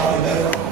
probably better off.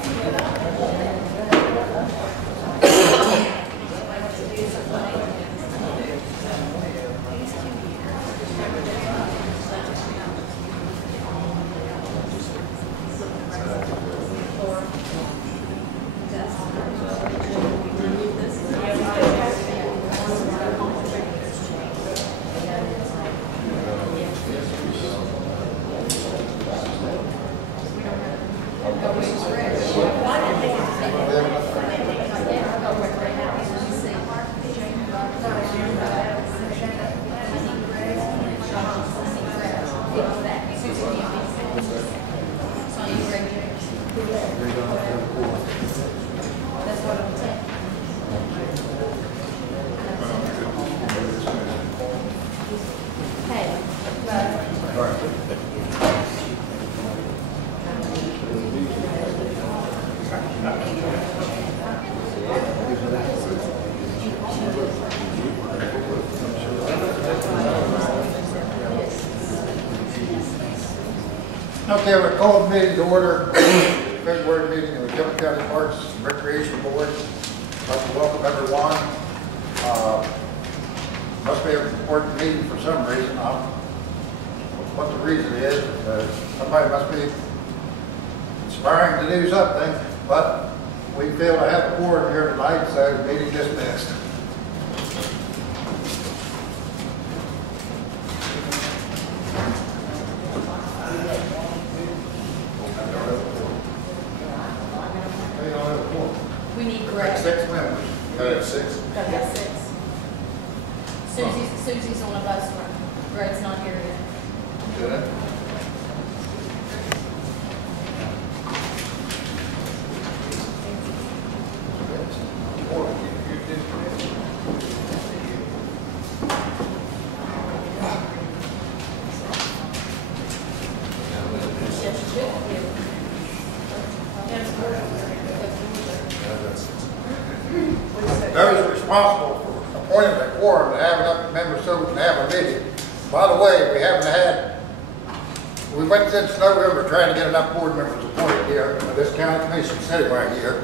Okay, we're calling the meeting to order. February meeting of the Gilmer County Parks and Recreation Board. I'd like to welcome everyone. Must be an important meeting for some reason. What the reason is, somebody must be inspiring to do something, but we fail to have a quorum here tonight, so the meeting dismissed. We need Greg. 6 members. Got 6? Got 6. Susie's on a bus run. Greg's not here yet. Good. Those responsible for appointing a quorum to have enough members so we can have a meeting. By the way, we went since November trying to get enough board members appointed here, this county commission sitting right here,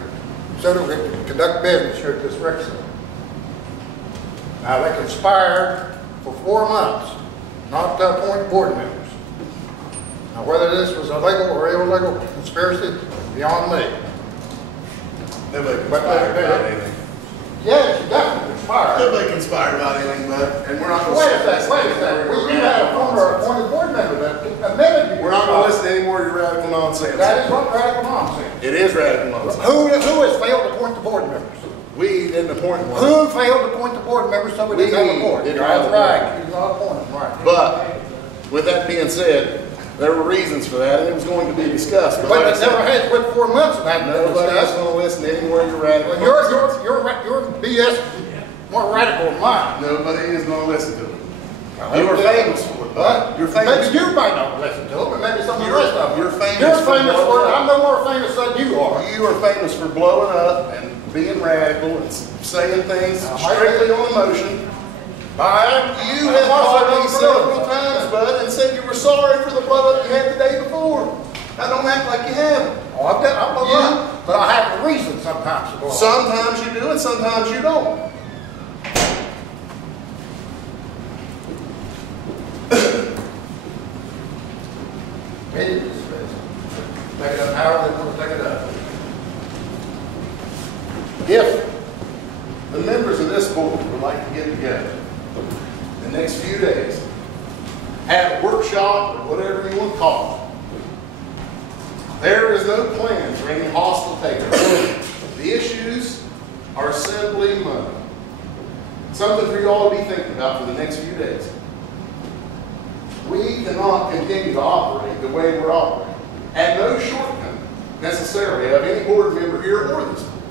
so that we can conduct business here at this rec center. Now, they conspired for 4 months not to appoint board members. Now, whether this was a legal or illegal conspiracy, beyond me. Nobody conspired about anything. Yes, you definitely conspired. Nobody conspired about anything, but, and we're not going to Wait a second. We had a former appointed board member that admitted you. We're not going to listen to any more of your radical nonsense. That is what radical nonsense. It is radical nonsense. Who has failed to appoint the board members? We didn't appoint one. Who failed to appoint the board members so we didn't have a board? didn't have a That's board. right. You not appointed, right. But, with that being said, there were reasons for that, and it was going to be discussed. But like I it said, never had quit 4 months of that. nobody is going to listen to any more of your radical nonsense. Your BS more radical than mine. Nobody is going to listen to it. You are famous for it. But You're famous. maybe you might not listen to it, but maybe some of the rest of them. You're famous You're for famous for blowing it. up. I'm no more famous than you are. You are famous for blowing up and being radical and saying things strictly on emotion. You have called me several times, bud, and said you were sorry for the blow up you had the day before. Now don't act like you haven't. Oh, I'm not, but I have a reason sometimes to go on. Sometimes you do and sometimes you don't. Meeting is take it up however they want to take it up. If the members of this board would like to get together the next few days, have a workshop or whatever you want to call it, there is no plan for any hostile takeover. The issues are simply money. Something for you all to be thinking about for the next few days. We cannot continue to operate the way we're operating. At no shortcoming necessarily of any board member here or this board.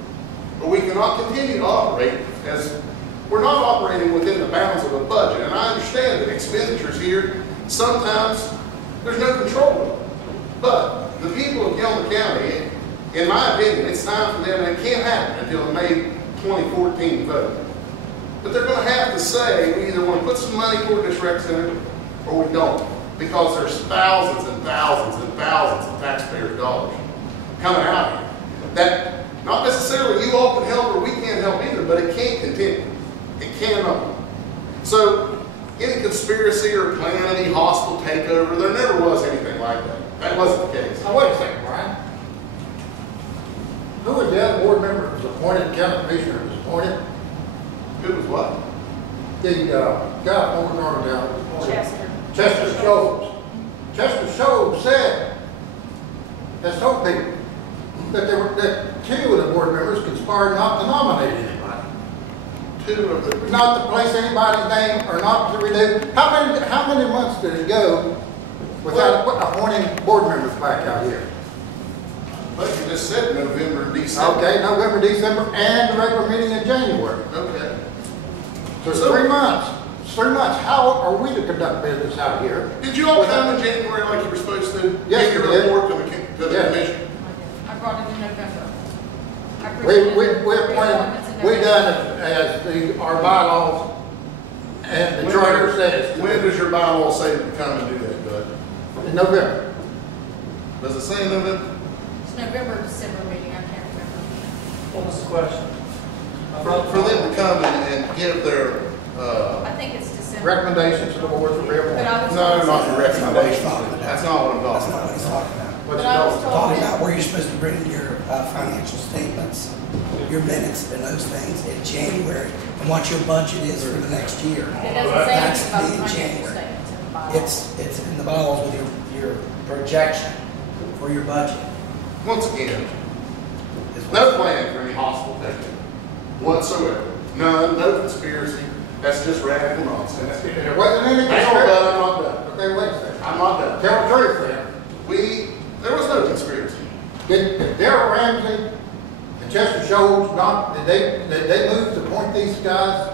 But we cannot continue to operate as we're not operating within the bounds of a budget. And I understand that expenditures here, sometimes there's no control of it. But the people of Gilmer County, in my opinion, it's time for them, and it can't happen until the May 2014 vote. But they're going to have to say we either want to put some money toward this rec center or we don't. Because there's thousands and thousands and thousands of taxpayers' dollars coming out here. That not necessarily you all can help or we can't help either, but it can't continue. It cannot. So any conspiracy or plan, any hostile takeover, there never was anything like that. That wasn't the case. Now, wait a second, Brian. Who was the other board member that was appointed, county commissioner that was appointed? Who was what? The guy over in Arlington. Chester. Chester Shows. Chester Shows said, has told people that that two of the board members conspired not to nominate anybody. Two of the. Not to place anybody's name or not to renew. How many months did it go without appointing board members back out here? But you just said November and December. Okay, November, December, and the regular meeting in January. Okay. So it's 3 months. It's 3 months. How are we to conduct business out here? Did you all come in January like you were supposed to? Yes, Give we your did. report to the Yes. commission? I brought it in November. I We presented appointed, appointments in we November. done it as our bylaws and the charter says. When does your bylaw say to come and do that, Bud? In November. Does it say in November? It's November, December meeting, I can't remember. What was the question? For them to come and give their, I think it's December. Recommendations to the board for But reappointment. I was. no, not your That's not what he's recommendations. talking about. That's not what I'm That's talking not what about. he's talking about. What's But I was the- told. Talking about where you're supposed to bring your financial statements, your minutes and those things in January, and what your budget is for the next year. It doesn't say That's anything about in financial January. statements in the bylaws. It's in the bylaws with your projection for your budget. Once again, is what- no plan for any hostile takeover whatsoever. None, no conspiracy. That's just radical nonsense. There wasn't any Hang on, conspiracy. Bud, I'm not done. Okay, wait a second. I'm not done. Tell the truth then. There was no conspiracy. Did Darrell Ramsey and Chester Shows not, did they move to appoint these guys?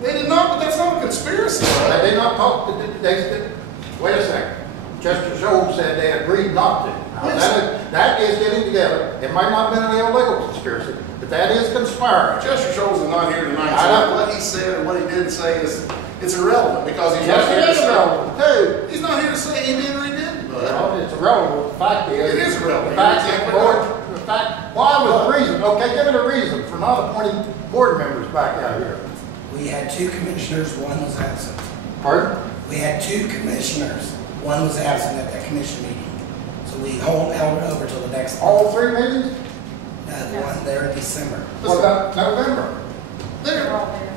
They did not, but that's not a conspiracy. Did they not talk, wait a second. Chester Shows said they agreed not to. Now, that is getting together. It might not have been an illegal conspiracy, but that is conspiring. Chester Scholes is not here tonight, I so know. what he said or what he didn't say it's irrelevant because he's not Yes, here it to is say. irrelevant too. He's not here to say he did or he didn't, bud. Well, it's irrelevant. The fact is. It is irrelevant. The fact You're that the exactly board, right. the fact, why was the reason? Okay, give me the reason for not appointing board members back out here. We had two commissioners, one was absent. Pardon? We had two commissioners, one was absent at that commission meeting. So we held it over till the next. All 3 meetings? The one there in December. What about November? They're all there.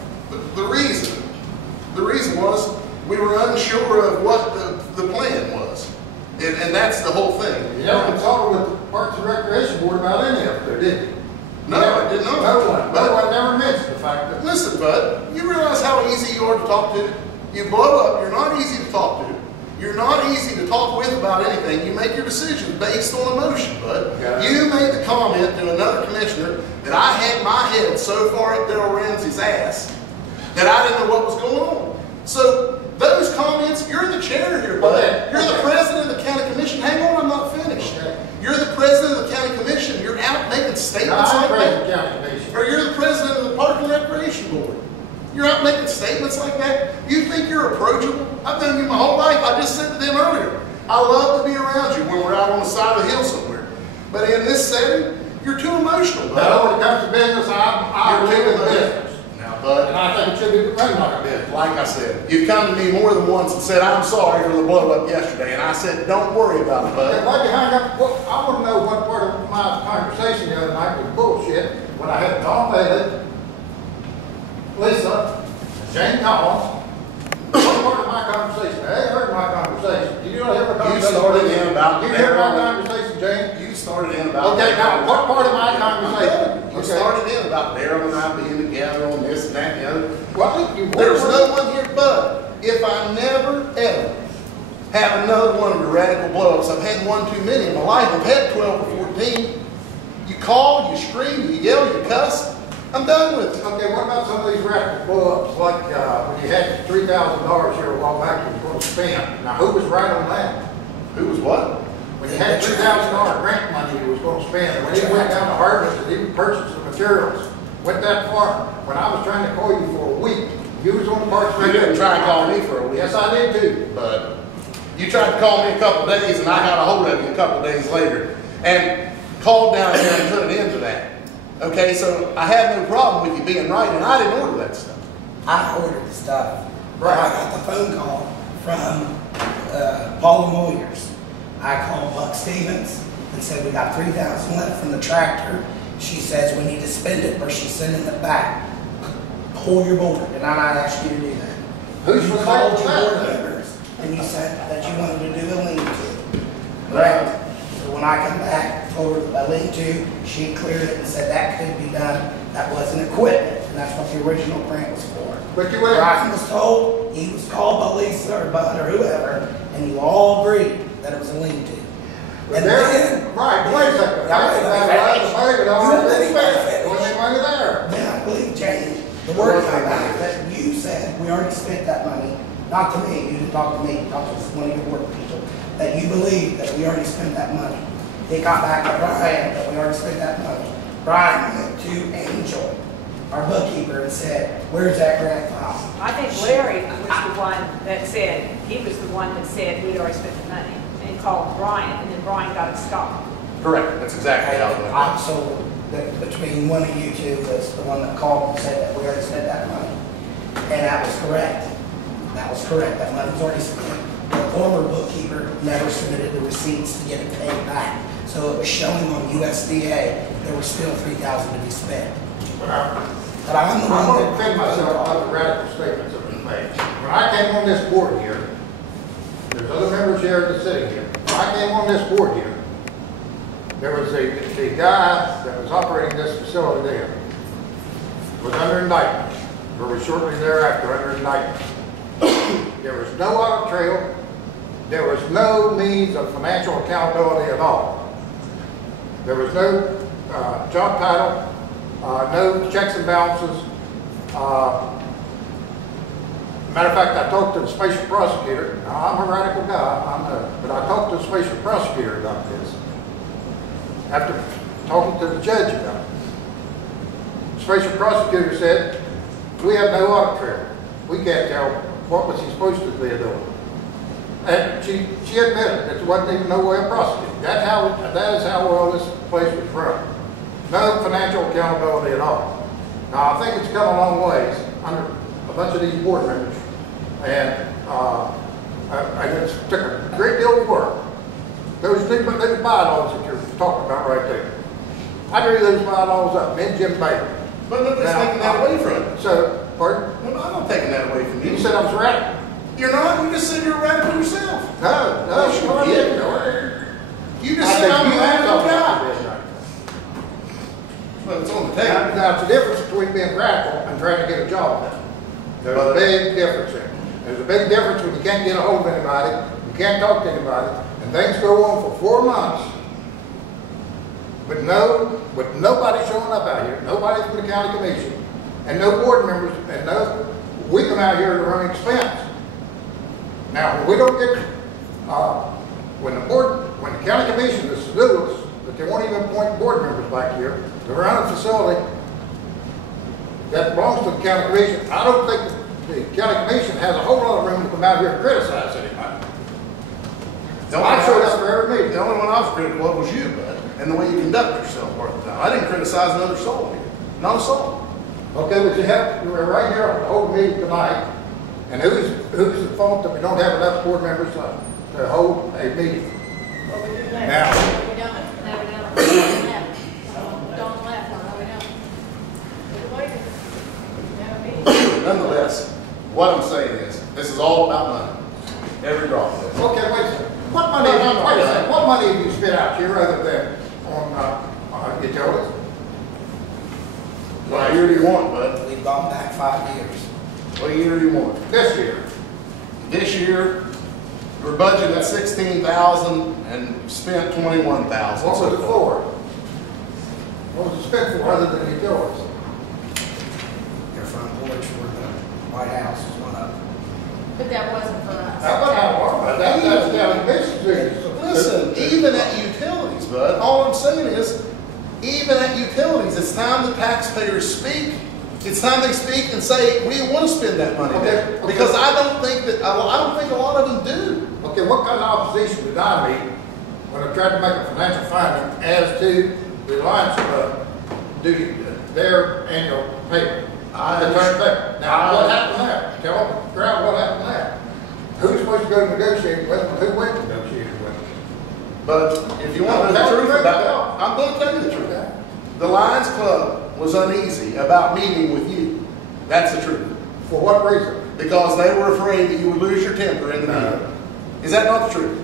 The reason was we were unsure of what the plan was. And that's the whole thing. You never consulted with the Parks and Recreation Board about any of it, there, did you? No, I did not. No one never mentioned the fact that. Listen, bud, you realize how easy you are to talk to? You blow up, you're not easy to talk to. You're not easy to talk with about anything. You make your decisions based on emotion, bud. Yeah. You made the comment to another commissioner that I had my head so far up Darrell Ramsey's ass that I didn't know what was going on. So those comments, you're in the chair here, bud. Okay. You're the president of the county commission. Hang on, I'm not finished. Okay. You're the president of the county commission. You're out making statements I'm like that. president of the county commission. Or you're the president of the Park and Recreation Board. You're out making statements like that? You think you're approachable? I've known you my whole life. I just said to them earlier, I love to be around you when we're out on the side of the hill somewhere. But in this setting, you're too emotional, No, bud. when it comes to business, I You're believe too in emotional. business. Now, And bud, I think it should be run like a business. like I said, you've come to me more than once and said, I'm sorry for the blow up yesterday. And I said, don't worry about it, And bud. why you hang up, well, I want to know what part of my conversation the other night was bullshit when I had Tom Bailey, Lisa, Jane Collins. What part of my conversation? They heard my conversation. Did you not hear my You conversation? started in about You hear my Darrell. conversation, Jane? You started in about. Okay, now, what part of my conversation? You Okay. started in about Darrell and I being together on this and that and the other. What did you? There's no one here but if I never ever have another one of your radical blow-ups. I've had one too many in my life. I've had 12 or 14. You call, you scream, you yell, you cuss. I'm done with it. Okay, what about some of these radical blow-ups, like when you had $3,000 here a while back you were going to spend? Now, who was right on that? Who was what? When you had $2,000 grant money you was going to spend, when he went down to Harvard and even purchased the materials, went that far. When I was trying to call you for a week, you was on the Parks and You didn't Recreation. try and call me for a week. Yes, I did too. But you tried to call me a couple days and I got a hold of you a couple days later. And called down there and put an end to that. Okay, so I have no problem with you being right, and I didn't order that stuff. I ordered the stuff. Right. I got the phone call from Paula Moyers. I called Buck Stevens and said, we got $3,000 left from the tractor. She says we need to spend it or she's sending it back. Pull your board. And I asked you to do that. Who's You responsible called for your board that? members and you said that you wanted to do a lean-to. Correct? So when I come back, told her a lean-to, she cleared it and said that could be done. That wasn't equipment, and that's what the original grant was for. But you went, Brian was told, he was called by Lisa or Bud or whoever, and you all agreed that it was a lean-to. but there, right, wait a second. Yeah, wait a minute. The money was already spent. There wasn't any money there. Then I believe, James, the word came back that you said we already spent that money, not to me, you didn't talk to me, you talked to one of your work people, that you believe that we already spent that money. It got back to Brian that we already spent that money. Brian went to Angel, our bookkeeper, and said, where's that grant file? I think Larry was the one that said, he was the one that said we'd already spent the money and called Brian, and then Brian got it stopped. Correct, that's exactly how it went. I'm so, that between one of you two was the one that called and said that we already spent that money. And that was correct. That was correct. That money was already spent. The former bookkeeper never submitted the receipts to get it paid back. So it was showing on USDA there was still $3,000 to be spent. But I'm the I'm one going to that. defend myself on the radical statements that were made. When I came on this board here, there's other members here that's sitting here. When I came on this board here, there was the guy that was operating this facility there was under indictment, or was shortly thereafter under indictment. There was no audit trail. There was no means of financial accountability at all. There was no job title, no checks and balances. Matter of fact, I talked to the special prosecutor. Now, I'm a radical guy, but I talked to the special prosecutor about this. After talking to the judge about it, the special prosecutor said, we have no audit trail. We can't tell what was he supposed to be doing. And she admitted that there wasn't even no way of prosecuting. That is how well this place was run. No financial accountability at all. Now, I think it's come a long ways under a bunch of these board members. And it took a great deal of work. Those bylaws that you're talking about right there. I drew those bylaws up, me and Jim Baker. But nobody's taking that away from you. So, pardon? No, I'm not taking that away from you. You said I was radical. You're not, you just said you're a radical yourself. No, Yes, you I did. didn't. You just said I'm a radical guy. guy. Well, it's on the Now, table. it's the difference between being radical and trying to get a job done. There's a big difference there. There's a big difference when you can't get a hold of anybody, you can't talk to anybody, and things go on for 4 months with nobody showing up out here, nobody from the county commission, and no board members, and we come out here to run expense. Now, when we don't get, when the county commission is to do us, but they won't even appoint board members back here to run a facility that belongs to the county commission, I don't think the county commission has a whole lot of room to come out here and criticize anybody. I showed up for every meeting. The only one I was critical of was you, bud, and the way you conduct yourself part of the time. I didn't criticize another soul here. Not a soul. Okay, but we're right here on the whole meeting tonight, and who's the fault that we don't have enough board members to hold a meeting? Well, we do that. Now, We don't. No, we don't. We don't left. Don't left. No, we don't. We're waiting. We have a meeting. Nonetheless, what I'm saying is, this is all about money. Every drop of this. okay, wait a second. What money have you spent out here other than on utilities? What year do you want, bud? We've gone back 5 years. What year do you want? This year? This year, we're budgeted at 16,000 and spent 21,000. What was it for? What was it spent for other than utilities? Your front porch for the White House was one of them. But that wasn't for us. That wasn't how it worked. That's county commission. Listen, even at utilities, bud, all I'm saying is, even at utilities, it's time the taxpayers speak. It's time they speak and say, we want to spend that money there. Okay. Because I don't think a lot of them do. Okay, what kind of opposition did I meet when I tried to make a financial finding as to the Lions Club, do their annual payment. Now, what happened there? Tell the crowd what happened there. Who's supposed to go negotiate with them, who went to negotiate with them? But if you want to know the truth about that, I'm going to tell you the truth. The Lions Club was uneasy about meeting with you. That's the truth. For what reason? Because they were afraid that you would lose your temper in the meeting. Is that not the truth?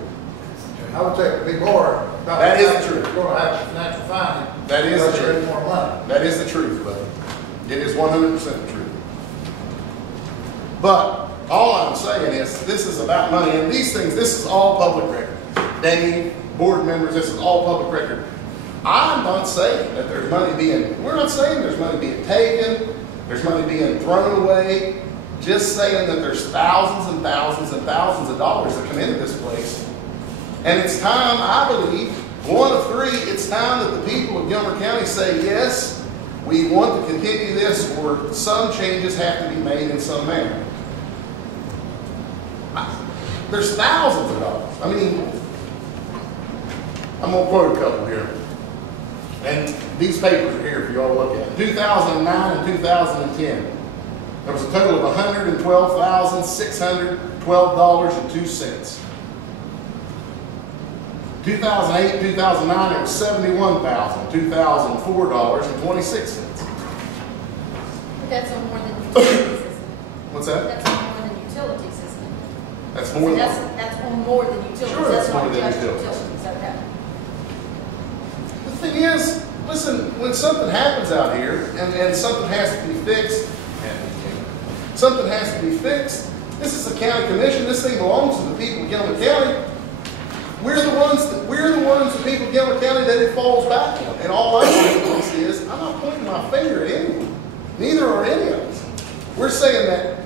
I would say it would be more. about That is the fact truth. We're going to have a financial finding. That is the because there truth. is more money. That is the truth, buddy. It is 100% the truth. But all I'm saying is this is about money, and these things, this is all public record. Dave, board members, this is all public record. I'm not saying that there's money being, we're not saying there's money being taken, there's money being thrown away, just saying that there's thousands and thousands and thousands of dollars that come into this place. And it's time, I believe, one of three, it's time that the people of Gilmer County say, yes, we want to continue this, or some changes have to be made in some manner. There's thousands of dollars. I mean, I'm going to quote a couple here. And these papers are here for you all to look at. 2009 and 2010. There was a total of $112,612.02. 2008, 2009, it was $71,204.26. But that's on more than utilities, isn't it? What's that? That's on more than utilities, isn't it? That's more than. That's on more than utilities. Sure, that's not more than just utilities. Okay. The thing is, listen, when something happens out here and something has to be fixed, something has to be fixed. This is a county commission. This thing belongs to the people of Gilmer County. We're the ones, the people of Gilmer County, that it falls back on. And all I'm saying is, I'm not pointing my finger at anyone. Neither are any of us. We're saying that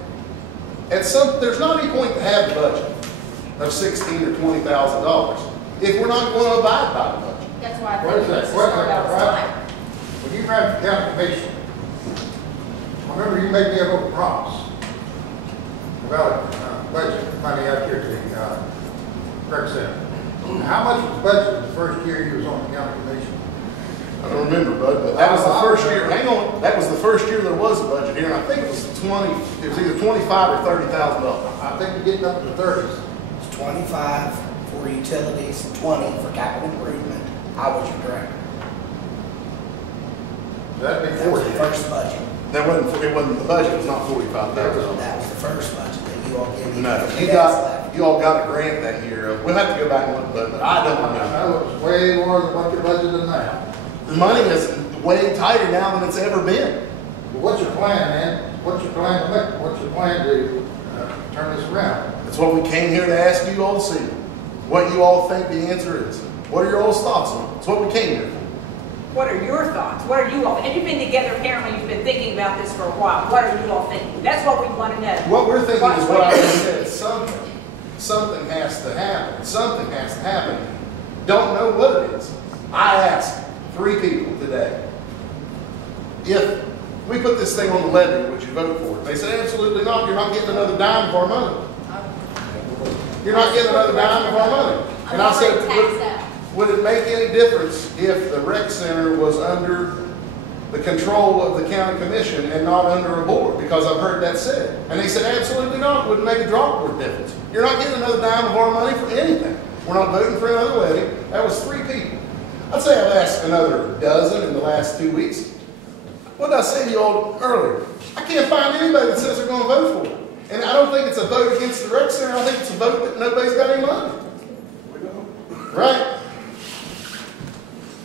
there's not any point to have a budget of $16,000 or $20,000 if we're not going to abide by the budget. That's why I What think is that? this is What is part that, of right? time. When you ran for county commission, I remember you made me a little promise about budget money out here to the rec center. How much was budgeted the first year you was on the county commission? I don't remember, bud, but that was the first year. Hang on, that was the first year there was a budget here, and I think it was either $25,000 or $30,000. I think you're getting up in the 30s. It's 25 for utilities, 20 for capital improvement. I was your director. That'd be That was 40. the first budget. It wasn't, the budget was not $45,000. That was the first budget that you all gave me. No, You guys left. you all got a grant that year. We'll have to go back and look, but I don't I remember. know it was way more than what your budget is now. The money is way tighter now than it's ever been. But what's your plan, man? What's your plan to make? What's your plan to turn this around? That's what we came here to ask you all to see. What you all think the answer is. What are your all's thoughts on it? That's what we came here for. What are your thoughts? What are you all, and you've been together apparently, you've been thinking about this for a while. What are you all thinking? That's what we want to know. What we're thinking is what I just said. Something has to happen. Something has to happen. Don't know what it is. I asked 3 people today, if we put this thing on the levy, would you vote for it? They said, absolutely not. You're not getting another dime of our money. You're not getting another dime of our money. And I said, would it make any difference if the rec center was under the control of the county commission and not under a board? Because I've heard that said. And they said, absolutely not. It wouldn't make a drop of difference. You're not getting another dime of our money for anything. We're not voting for another levy. That was 3 people. I'd say I've asked another dozen in the last 2 weeks. What did I say to you all earlier? I can't find anybody that says they're going to vote for it. And I don't think it's a vote against the rec center. I think it's a vote that nobody's got any money. Right?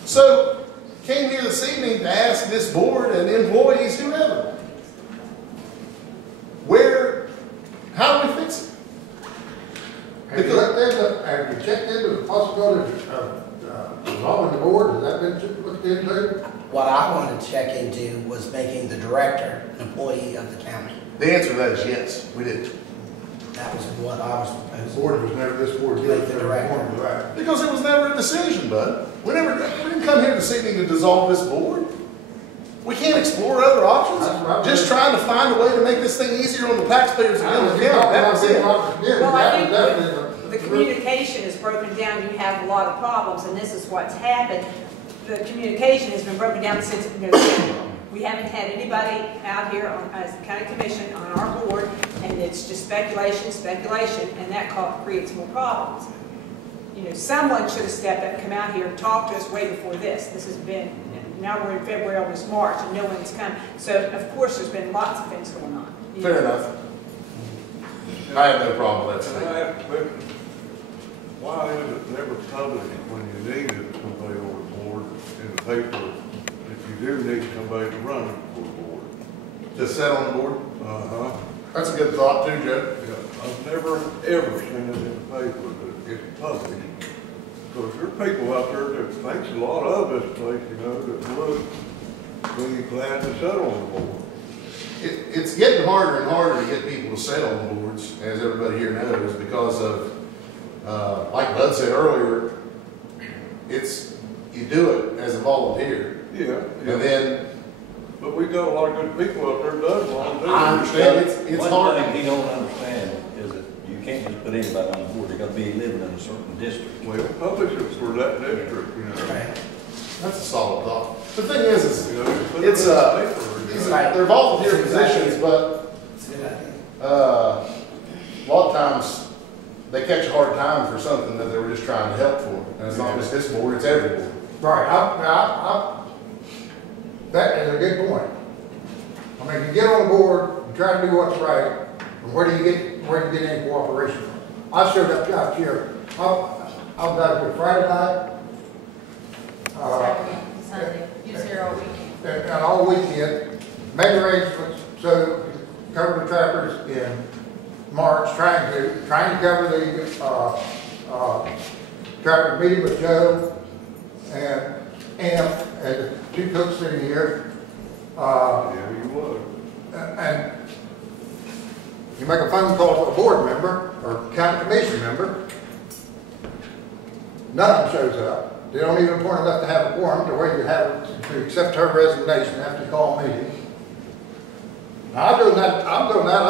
So, came here this evening to ask this board and employees, whoever, how do we fix it? Have you checked into the possibility of dissolving the board? Has that been looked into? What I wanted to check into was making the director an employee of the county. The answer to that is yes, we did. That was what I was The proposing. board was never, this board did. Make the director. Right. Because it was never a decision, bud. We didn't come here this evening to dissolve this board. We can't explore other options. Just trying to find a way to make this thing easier on the taxpayers of Gilmer County. That was it. Well, I think the communication is broken down, you have a lot of problems, and this is what's happened. The communication has been broken down since November. We haven't had anybody out here on, as the county commission on our board, and it's just speculation, and that creates more problems. You know, someone should have stepped up and come out here and talked to us way before this. This has been, now we're in February, almost March, and no one's come. So, of course, there's been lots of things going on. Fair enough. I have no problem with that Can I statement. ask a question? Why is it never published when you needed somebody on the board in the paper, if you do need somebody to run for the board? Just set on the board? Uh-huh. That's a good thought too, Joe. Yeah, I've never, ever seen it in the paper that it's published. Because there are people out there that thinks a lot of this place, you know, that would be glad to sit on the board. It's getting harder and harder to get people to sit on the boards, as everybody here knows, because of, like Bud said earlier, you do it as a volunteer. Yeah. And then, But we got a lot of good people out there that does want to do it. I understand, it's One hard. thing he don't understand is that you can't just put anybody on the board, they gotta be living in a certain district. Well, publish it for that district, you know. Right. That's a solid thought. The thing is You know, just put it it's, in the paper, you know. they're volunteer positions, but It's a good idea. a lot of times they catch a hard time for something that they were just trying to help for. And it's not just this board, it's every board. Right, that is a good point. I mean, you get on the board, you try to do what's right, and where do you get any cooperation from? I showed up out here, I was out here Friday night, Saturday, Sunday, you was here all weekend. and all weekend, made arrangements so we could cover the trappers in March, trying to cover the, trapper meeting with Joe and the two cooks sitting here. Yeah, you would. And you make a phone call to a board member or county commission member, none of them shows up. They don't even appoint enough to have a quorum to where you have to accept her resignation after you call a meeting. Now, I'm doing that, I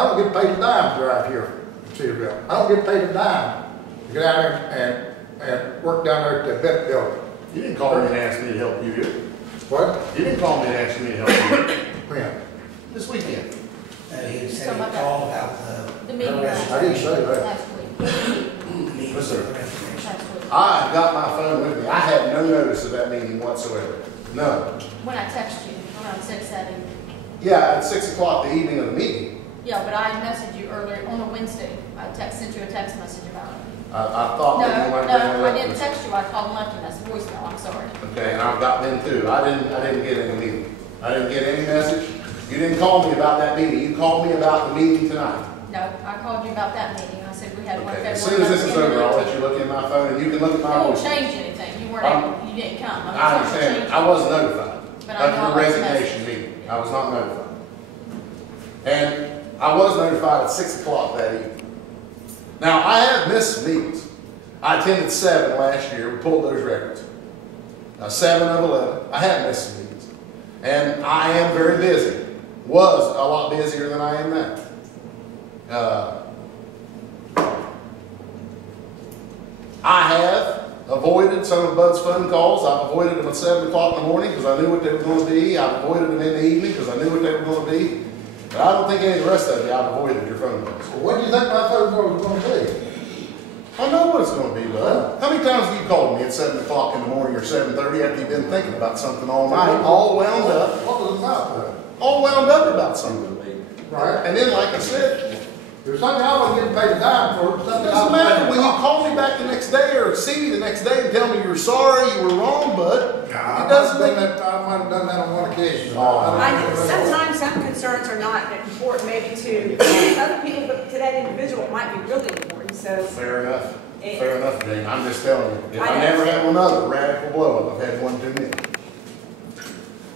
don't get paid a dime to drive here in Cedarville. I don't get paid a dime to get out there and work down there at the vet building. You didn't call me and ask me to help you here. What? You didn't call me and ask me to help you When? this weekend. He said Talking he about that. called about The meeting her last I didn't say that. last week. meeting Yes, sir. for the resignation. Last week. I got my phone with me. I had no notice of that meeting whatsoever. None. When I text you around 6, 7. Yeah, at 6 o'clock the evening of the meeting. Yeah, but I messaged you earlier on a Wednesday. I sent you a text message about it. I thought No, that you might have no, I been didn't text you. I called and left you a voicemail. I'm sorry. Okay, and I've got them too. I didn't get any meeting. I didn't get any message. You didn't call me about that meeting. You called me about the meeting tonight. No, I called you about that meeting. I said we had one. Okay, as soon as this is over, I'll let you look in my phone and you can look at It my won't voice. change anything. You weren't able, you didn't come. I was trying to understand. change I it. wasn't notified But I know of your I was resignation messaged. meeting. I was not notified. And I was notified at 6 o'clock that evening. Now, I have missed some meetings. I attended 7 last year. We pulled those records. 7 of 11. I have missed some meetings. And I am very busy. Was a lot busier than I am now. I have avoided some of Bud's phone calls. I've avoided them at 7 o'clock in the morning because I knew what they were going to be. I've avoided them in the evening because I knew what they were going to be. But I don't think any of the rest of you, I've avoided your phone calls. So what do you think my phone call was going to be? I know what it's going to be, Bud. How many times have you called me at 7 o'clock in the morning or 7:30 after you've been thinking about something all night, all wound up, What was it about that? all wound up about something? Right? And then, like I said, There's something I wasn't getting paid a dime for, it something I doesn't was matter paying when you for. call me back the next day or see me the next day and tell me you're sorry, you were wrong, Bud. I It doesn't make might have done that on one occasion. Sometimes some concerns are not important maybe to other people, but to that individual it might be really important, so. Fair enough. Fair enough, Jane. I'm just telling you. If I I know. never had one other radical blow up, I've had one too many.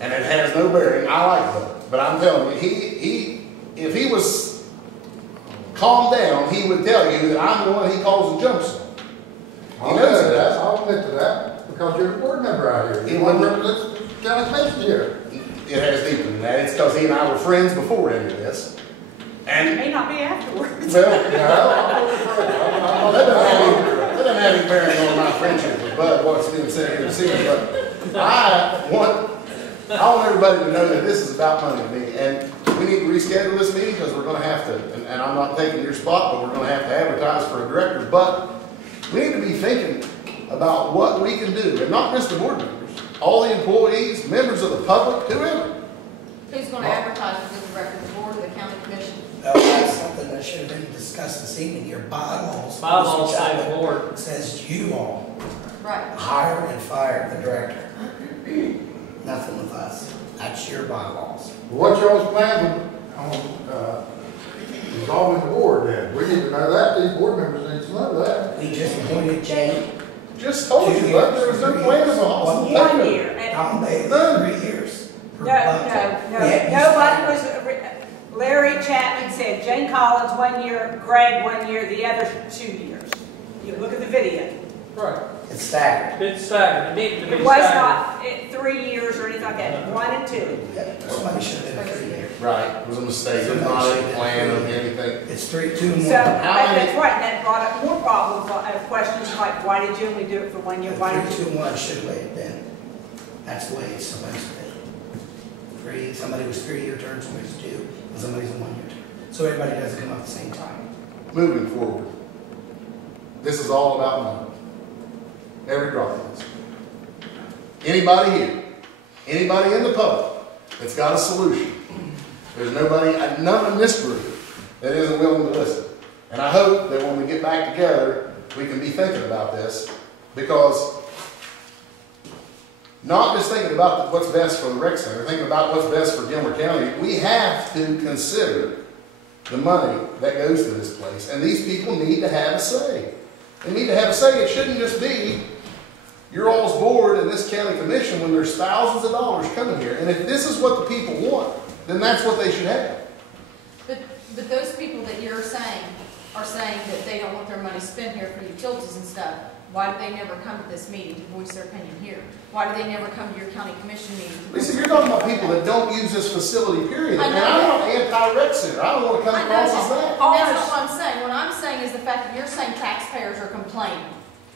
And it has no bearing. I like Bud. But I'm telling you, if he was calmed down, he would tell you that I'm the one he calls and jumps on. He knows it does. I'll admit to that, because you're a board member out here. He You want to wouldn't- represent the county commission here. It has deeper than that. It's because he and I were friends before any of this. It And, may not be afterwards. well, No, I'm not afraid. Well, that doesn't have any bearing on my friendship with Bud, what's being said here this evening, but I want everybody to know that this is about money to me, and we need to reschedule this meeting because we're gonna have to, and I'm not taking your spot, but we're gonna have to advertise for a director, but we need to be thinking about what we can do, and not just the board members, all the employees, members of the public, whoever. Who's gonna advertise for the director, the board or the county commission? That's something that should have been discussed this evening, your bylaws. Bylaws which say board. Says you all Right. hire and fire the director. Nothing with us. That's your bylaws. What's y'all's plan on, resolving the board then? We need to know that, these board members need to know that. We just appointed Jane. Just told you, but there was no plan of all. 1 year. And Tom Bailey, No. 3 years. No, nobody was, Larry Chapman said Jane Collins 1 year, Greg 1 year, the others 2 years. You look at the video. Right. It's staggered. It's staggered. It needs to be It was staggered. not 3 years or anything like that, 1 and 2. Yeah, somebody should have been a 3 year. Right, it was a mistake, there's not a plan of anything. It's 3, 2, and So, 1. that's right, that brought up more problems, questions like, why did you only do it for 1 year, why did 3, you? 2, and 1 should have been. That's the way it's supposed to be. Somebody was 3-year term, somebody's 2, and somebody's a 1-year term. So everybody doesn't come up at the same time. Moving forward, this is all about money. Every drop of this. Anybody here, anybody in the public that's got a solution, there's nobody, none in this group that isn't willing to listen. And I hope that when we get back together, we can be thinking about this, because not just thinking about what's best for the rec center, thinking about what's best for Gilmer County, we have to consider the money that goes to this place. And these people need to have a say. They need to have a say. It shouldn't just be your all's board and this county commission when there's thousands of dollars coming here. And if this is what the people want, then that's what they should have. But those people that you're saying are saying that they don't want their money spent here for utilities and stuff. Why do they never come to this meeting to voice their opinion here? Why do they never come to your county commission meeting? Lisa, you're talking about people that don't use this facility, period. I And know I'm that. not anti-rec center. I don't want to come I know across as that. that. And that's not what I'm saying. What I'm saying is the fact that you're saying taxpayers are complaining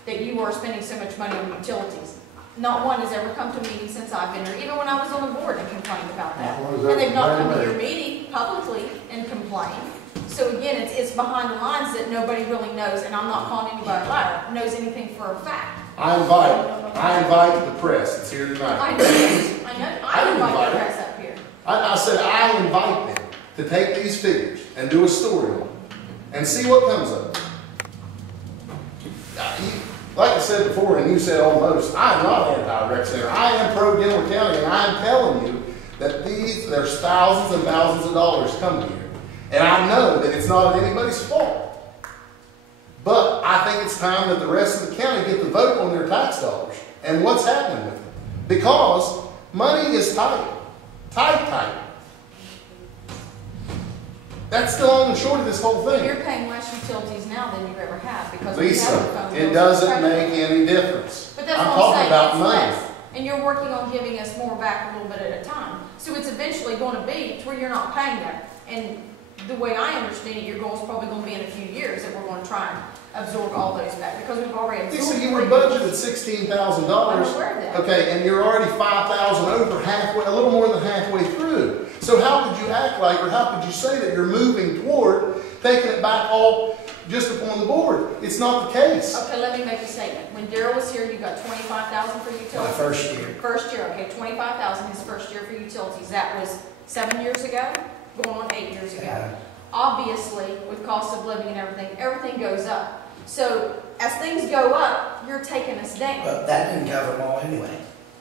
that you are spending so much money on utilities. Not one has ever come to a meeting since I've been here, even when I was on the board, and complained about that. Not one has And they've not come to ever your meeting publicly and complained. So again, it's behind the lines that nobody really knows, and I'm not calling anybody a liar, knows anything for a fact. I invite the press that's here I tonight. know, I didn't invite invite the her. press up here. I said I invite them to take these figures and do a story on them and see what comes of it. Like I said before, and you said almost, I'm not anti-rec center. I am pro-Gilmer County, and I'm telling you that there's thousands and thousands of dollars coming here. And I know that it's not anybody's fault. But I think it's time that the rest of the county get to vote on their tax dollars and what's happening with them. Because money is tight. Tight. That's the long and short of this whole thing. You're paying less utilities now than you ever have because we have a Lisa, phone it bill. doesn't make any difference. But that's I'm what talking I'm about saying, money. it's less. And you're working on giving us more back a little bit at a time. So it's eventually going to be to where you're not paying that. And the way I understand it, your goal is probably going to be in a few years that we're going to try and absorb all those back because we've already absorbed. Lisa, you were budgeted $16,000. I'm aware of that. Okay, and you're already 5,000 over halfway, a little more than halfway through. So how could you act like, or how could you say that you're moving toward taking it back all just upon the board? It's not the case. Okay, let me make a statement. When Daryl was here, you got $25,000 for utilities. My first year. First year, okay, $25,000 his first year for utilities. That was 7 years ago, going on 8 years ago. Yeah. Obviously, with cost of living and everything goes up. So as things go up, you're taking us down. But that didn't cover them all anyway.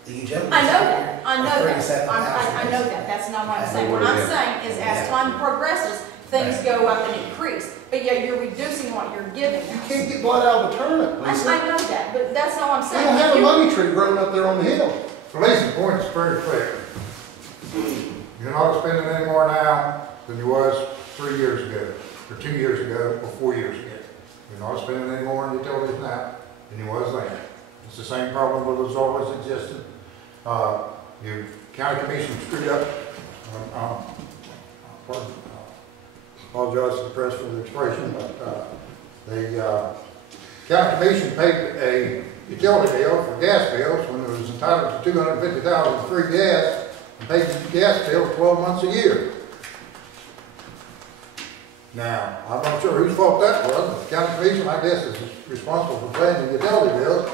The utilities. I know that, I know are that, $37,000. I know that, that's not what I'm saying. What I'm saying is as time progresses, things go up and increase, but yet you're reducing what you're giving You us. can't get blood out of a turnip, Lisa. I know that, but that's not what I'm We saying. don't have a You- money tree growing up there on the hill. Lisa's point is very clear. You're not spending any more now than you was 3 years ago, or 2 years ago, or 4 years ago. You're not spending any more on utilities now than you was then. It's the same problem that has always existed. Your county commission screwed up. Apologize to the press for the expression, but they county commission paid a utility bill for gas bills when it was entitled to $250,000 free gas, and paid the gas bill 12 months a year. Now, I'm not sure whose fault that was. The county commission, I guess, is responsible for paying the utility bills.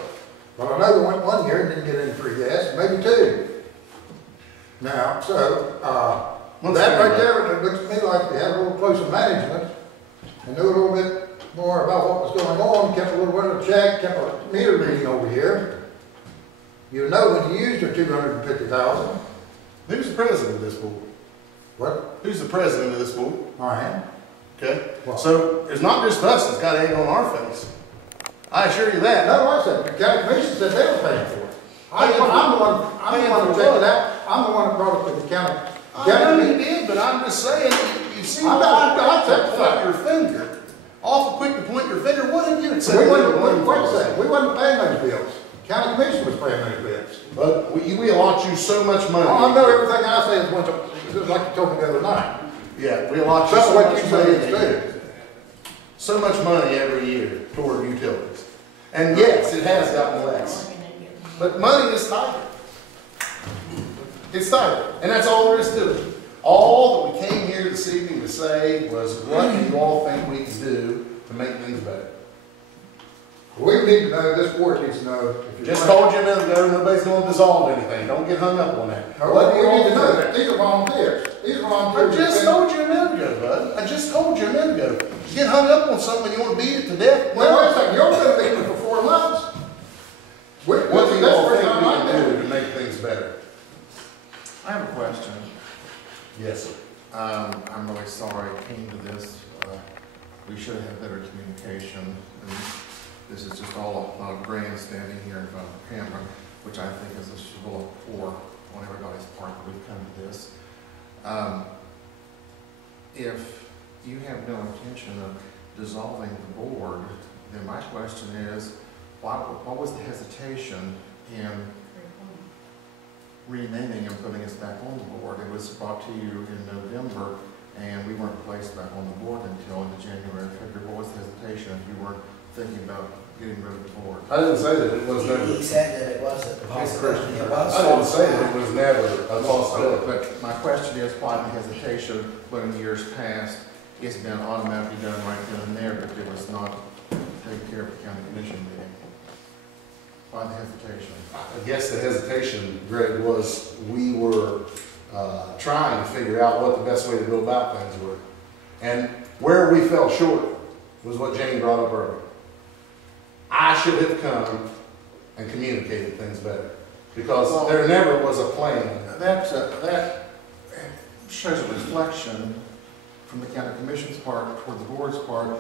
But I know they went 1 year and didn't get any free gas, maybe 2. Now, so, that right there, it looks to me like they had a little closer management and knew a little bit more about what was going on, kept a little bit of check, kept a meter reading over here. You know when you used your $250,000. Who's the president of this board? What? Who's the president of this board? I am. Okay? Well, So it's not just us that's got egg on our face. I assure you that. no, I said, the county commission said they were paying for it. I'm the one who checked it out. I'm the one that brought it to the county. I know you did, but I'm just saying, you seem I'm like not- to point your finger. Awful quick to point your finger. What have you We said? wasn't, wait a second, we wasn't paying those bills. County commission was paying those bills. But we allot you so much money. Oh, I know everything I say is one, just like you told me the other night. Yeah, we allot you That's so what much you money. say is due. So much money every year toward utilities. And yes, it has gotten less. But money is tighter. It's tighter. And that's all there is to it. All that we came here this evening to say was, what do you all think we can do to make things better? We need to know, this board needs to know. If you're Just going- told you a minute ago, nobody's going to dissolve anything. Don't get hung up on that. No, What do we you all need to know think? that. These are volunteers. These are I volunteers. just told you a minute ago, bud. I just told you a minute ago. You get hung up on something and you want to beat it to death. Well, wait a second, you're gonna be here for 4 months. What do you all think we can do to make things better? I have a question. Yes, sir. I'm really sorry it came to this. We should have had better communication. And this is just all a lot of grandstanding here in front of the camera, which I think is a little poor on everybody's part that we've come to this. If you have no intention of dissolving the board, then my question is, what was the hesitation in renaming and putting us back on the board? It was brought to you in November, and we weren't placed back on the board until in January, February. What was the hesitation if you weren't thinking about getting rid of the board? I didn't say that it was never. He said that it wasn't a possibility. It was. I didn't say that it was never a possibility. But my question is, why the hesitation when in years past it's been automatically done right then and there, but it was not taken care of at the county commission meeting? Why the hesitation? I guess the hesitation, Greg, was we were trying to figure out what the best way to go about things were. And where we fell short was what Jane brought up earlier. I should have come and communicated things better, because there never was a plan. That shows a reflection from the county commission's part toward the board's part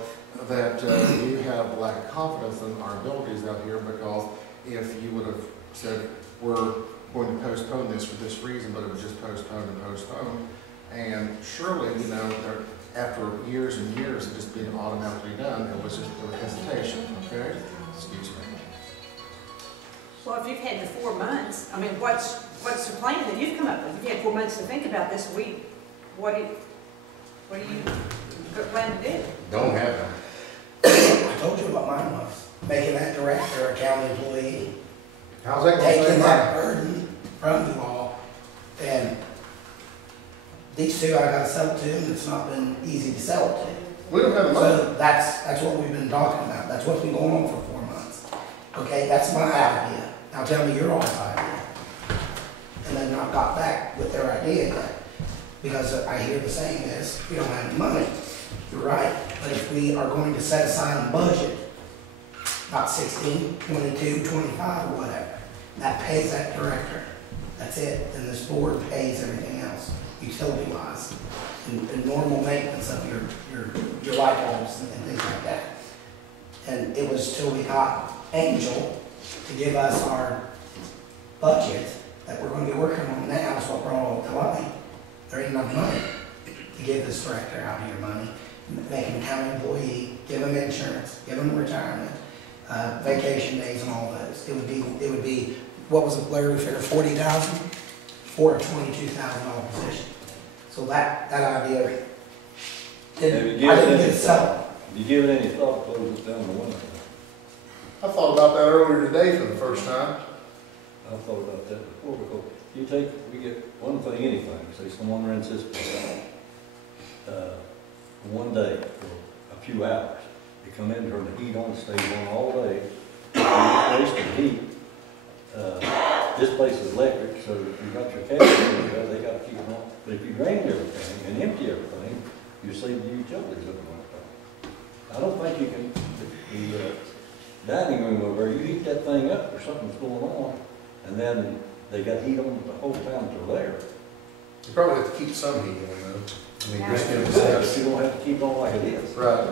that you have a lack of confidence in our abilities out here, because if you would have said, we're going to postpone this for this reason, but it was just postponed and postponed, and surely, you know, after years and years of just being automatically done, it was just a hesitation, okay? Excuse me. Well, if you've had the 4 months, I mean, what's the plan that you've come up with? If you had 4 months to think about this week, what do you plan to do? Don't have them. I told you what mine was, making that director a county employee, How's that gonna taking save that money? burden from you all. And these two I gotta sell to, and it's not been easy to sell to. We don't have the money. So that's what we've been talking about. That's what's been going on for 4 months. Okay, that's my idea. Now tell me your own idea. And they've not got back with their idea yet. Because I hear the saying is, we don't have any money. You're right. But if we are going to set aside a budget, about 16, 22, 25, or whatever, that pays that director. That's it. And this board pays everything else, utility-wise, and normal maintenance of your light bulbs and things like that. And it was till we got Angel to give us our budget that we're going to be working on now, is what brought all the delay. There ain't enough money to give this director out here money, make him a county employee, give him insurance, give him retirement, vacation days and all those. It would be, what was it, Larry, we figured 40,000 for a $22,000 position. So that idea, I didn't get it settled. You give it any thought, close it down to one? I thought about that earlier today for the first time. I thought about that before, because we get one thing, anything, say someone rents this place out, one day for a few hours. They come in, turn the heat on, stays on all day, wasting heat. This place is electric, so if you got your cabin, they gotta keep it on. But if you drain everything and empty everything, you save the utilities of it. I don't think you can, the dining room over there, you heat that thing up or something's going on, and then they got heat on the whole time they're there. You probably have to keep some heat on though. I mean, just in But you don't have to keep it on like it is. Right.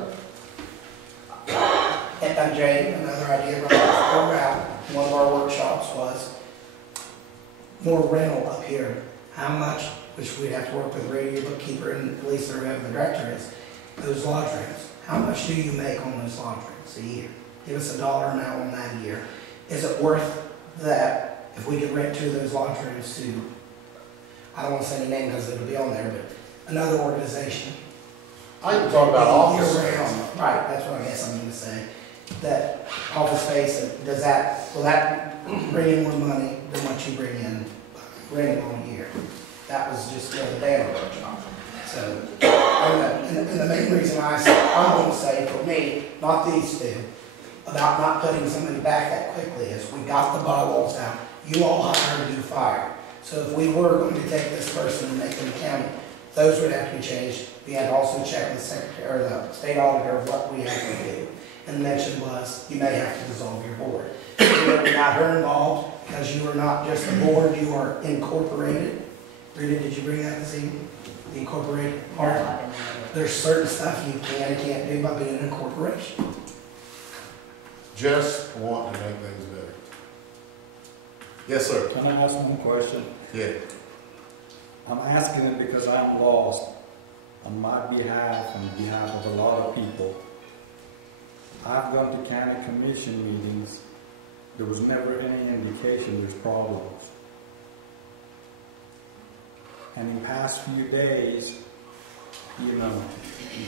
And Jay, another idea right around one of our workshops was more rental up here. How much, which we'd have to work with the radio bookkeeper and police or whoever the director is, those lodge rents. How much do you make on those lodge rents a year? Give us a dollar amount on that a year. Is it worth that if we could rent two of those lodge rooms to, I don't want to say any name because it'll be on there, but another organization? I can talk about office Year space. round. Right, that's what I guess I'm going to say. That office space, does that, will that bring in more money than what you bring in renting on a year? That was just the other day on our workshop. So, and the main reason I'm going to say for me, not these two, about not putting somebody back that quickly is we got the bylaws down. You all hired to do fire. So if we were going to take this person and make them county, those would have to be changed. We had to also check with the secretary or the state auditor of what we have to do. And the mention was you may have to dissolve your board. We got her involved because you are not just a board, you are incorporated. Rita, did you bring that this evening? The incorporated part? There's certain stuff you can and can't do by being an incorporation. Just want to make things better. Yes, sir. Can I ask one question? Yeah. I'm asking it because I'm lost on my behalf and behalf of a lot of people. I've gone to county commission meetings. There was never any indication there's problems. And in the past few days, you know,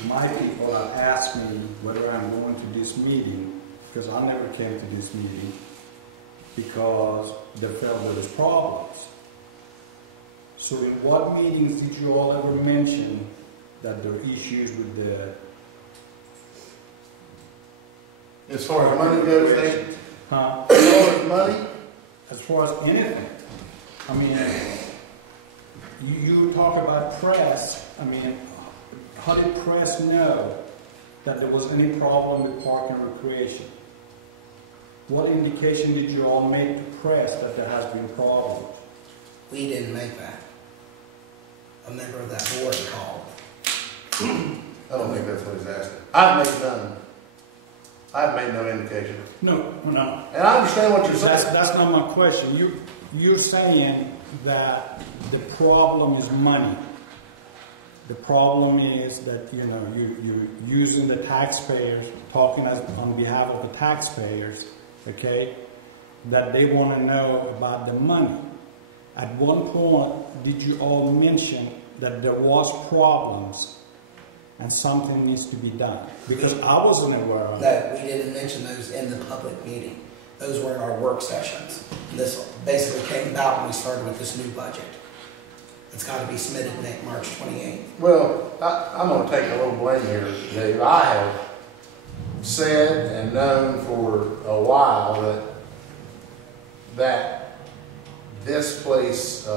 my people have asked me whether I'm going to this meeting, because I never came to this meeting, because they felt there was problems. So in what meetings did you all ever mention that there are issues with the... As far as money goes, Nate? Huh? As far as money? As far as anything. I mean, you talk about press. I mean, how did press know that there was any problem with park and recreation? What indication did you all make to press that there has been problems? We didn't make that. A member of that board called. I don't think that's what he's asking. I've made none. I've made no indication. No. And I understand what you're saying. That's not my question. You're saying that the problem is money. The problem is that, you know, you're using the taxpayers, talking on behalf of the taxpayers, okay, that they want to know about the money. At one point, did you all mention that there was problems and something needs to be done? Because I wasn't aware of that. No, we didn't mention those in the public meeting. Those were in our work sessions. And this basically came about when we started with this new budget. It's got to be submitted next March 28th. Well, I'm going to take a little blame here, Dave. I have said and known for a while that this place,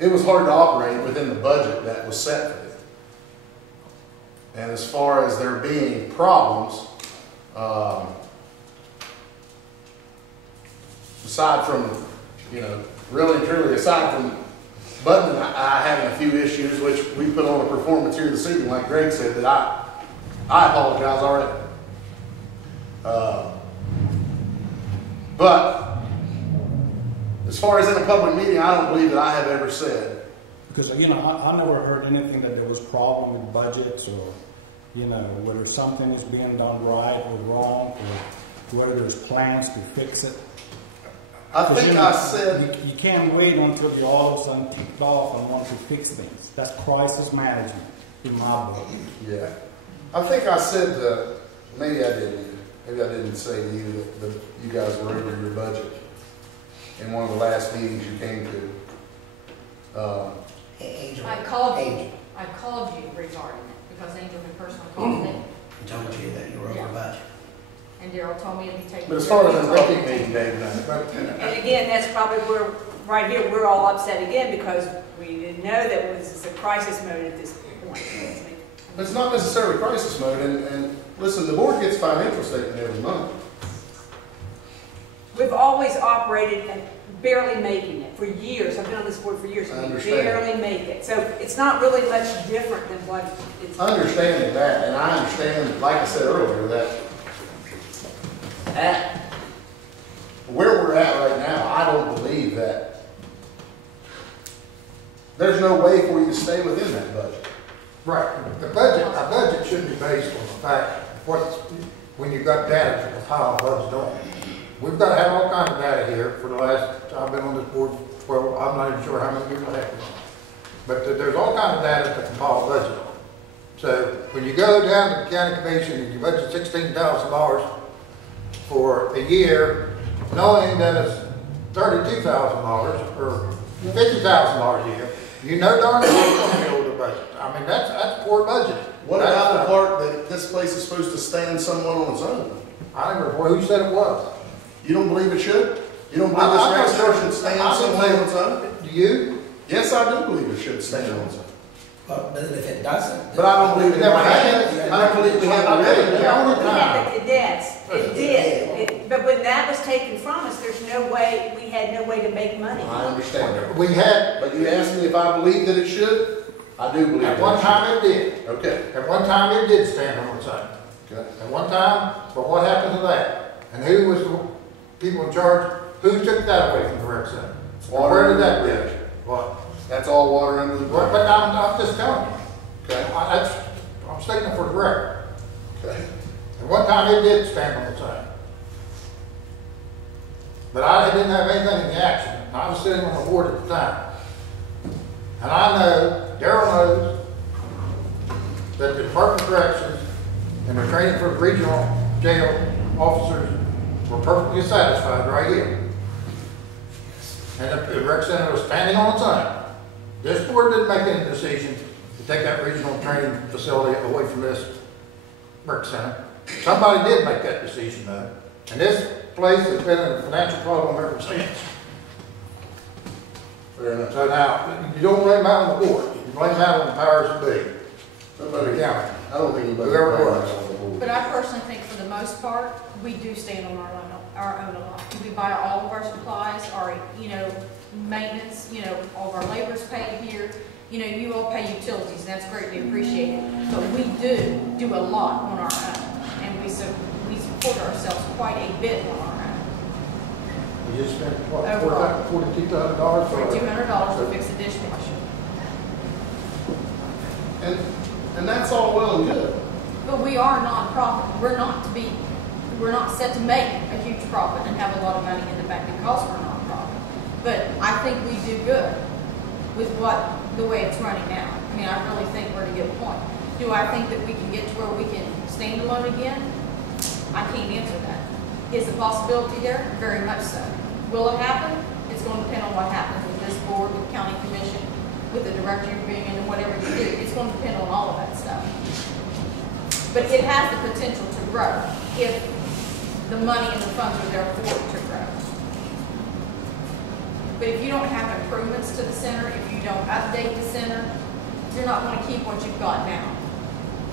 it was hard to operate within the budget that was set for it. And as far as there being problems, aside from, you know, really and truly, aside from Button and I having a few issues, which we put on a performance here this evening, like Greg said, that I apologize already. But as far as in a public meeting, I don't believe that I have ever said. Because, you know, I never heard anything that there was a problem with budgets or, you know, whether something is being done right or wrong or whether there's plans to fix it. I think, you know, I said... You can't wait until the audit's ticked off and want to fix things. That's crisis management in my book. Yeah. I think I said, maybe I did, maybe I didn't say to you that you guys were over your budget in one of the last meetings you came to. Angel. I called you, Angel regarding it, because Angel had personally called me, told you that you were over budget. and Daryl told me it'd be taken. But as far as care the of. rookie meeting, David, And again, that's probably where, right here, we're all upset again because we didn't know that it was a crisis mode at this point. it's not necessarily crisis mode, and listen, the board gets financial statement every month. We've always operated at barely making it for years. I've been on this board for years. I And we understand. barely make it. So it's not really much different than what it's. Understanding that, and I understand, like I said earlier, that at where we're at right now, I don't believe that there's no way for you to stay within that budget. Right, the budget, a budget should be based on the fact, when you've got data of how a budget's doing. We've got to have all kinds of data here for the last, I've been on this board for 12, I'm not even sure how many years I have. But there's all kinds of data to compile a budget on. So when you go down to the county commission and you budget $16,000 for a year, knowing that it's $32,000 or $50,000 a year, you know darn well you're going to be over the budget. I mean, that's poor budgeting. What about the part that this place is supposed to stand somewhat on its own? I don't remember who said it was. You don't believe it should? You don't believe this rec center should stand somewhat on its own? Do you? Yes, I do believe it should stand on its own. But if it doesn't. But I don't believe it Never never has. has. I don't believe we have a The record. only We time. had the cadets. It did. But when that was taken from us, there's no way, we had no way to make money. I understand. We had, But you asked me if I believe that it should? I do believe that at one it time it did. should. Okay. At one time it did stand on its own. Okay. At one time, but what happened to that? And who was the people in charge? Who took that away from the rec center? Water Where did that under the go? bridge. What? That's all water under the But bridge. I'm just telling you. Okay. I'm stating it for the record. Okay. At one time it did stand on its own. But I didn't have anything in the accident. I was sitting on the board at the time. And I know, Daryl knows, that the Department of Corrections and the training for regional jail officers were perfectly satisfied right here. And the rec center was standing on its own. This board didn't make any decision to take that regional training facility away from this rec center. Somebody did make that decision though. And this place has been in a financial problem ever since. Fair enough. So now, you don't blame that on the board. You blame that on the powers that be. Somebody, The county. I don't think anybody. Whoever it was. But I personally think for the most part, we do stand on our own a lot. We buy all of our supplies, our, maintenance, all of our labor's paid here. You all pay utilities, and that's greatly appreciated. But we do a lot on our own, and we support ourselves quite a bit on our own. We just spent, what, Overall. $42,000 For for $200 to fix a dishwasher. And that's all well and good. But we are non-profit. We're not set to make a huge profit and have a lot of money in the bank because we're non-profit. But I think we do good with the way it's running now. I mean, I really think we're at a good point. Do I think that we can get to where we can stand alone again? I can't answer that. Is the possibility there? Very much so. Will it happen? It's going to depend on what happens with this board, with the county commission, with the director you're being in, and whatever you do. It's going to depend on all of that stuff. But it has the potential to grow if the money and the funds are there for it to grow. But if you don't have improvements to the center, if you don't update the center, you're not going to keep what you've got now.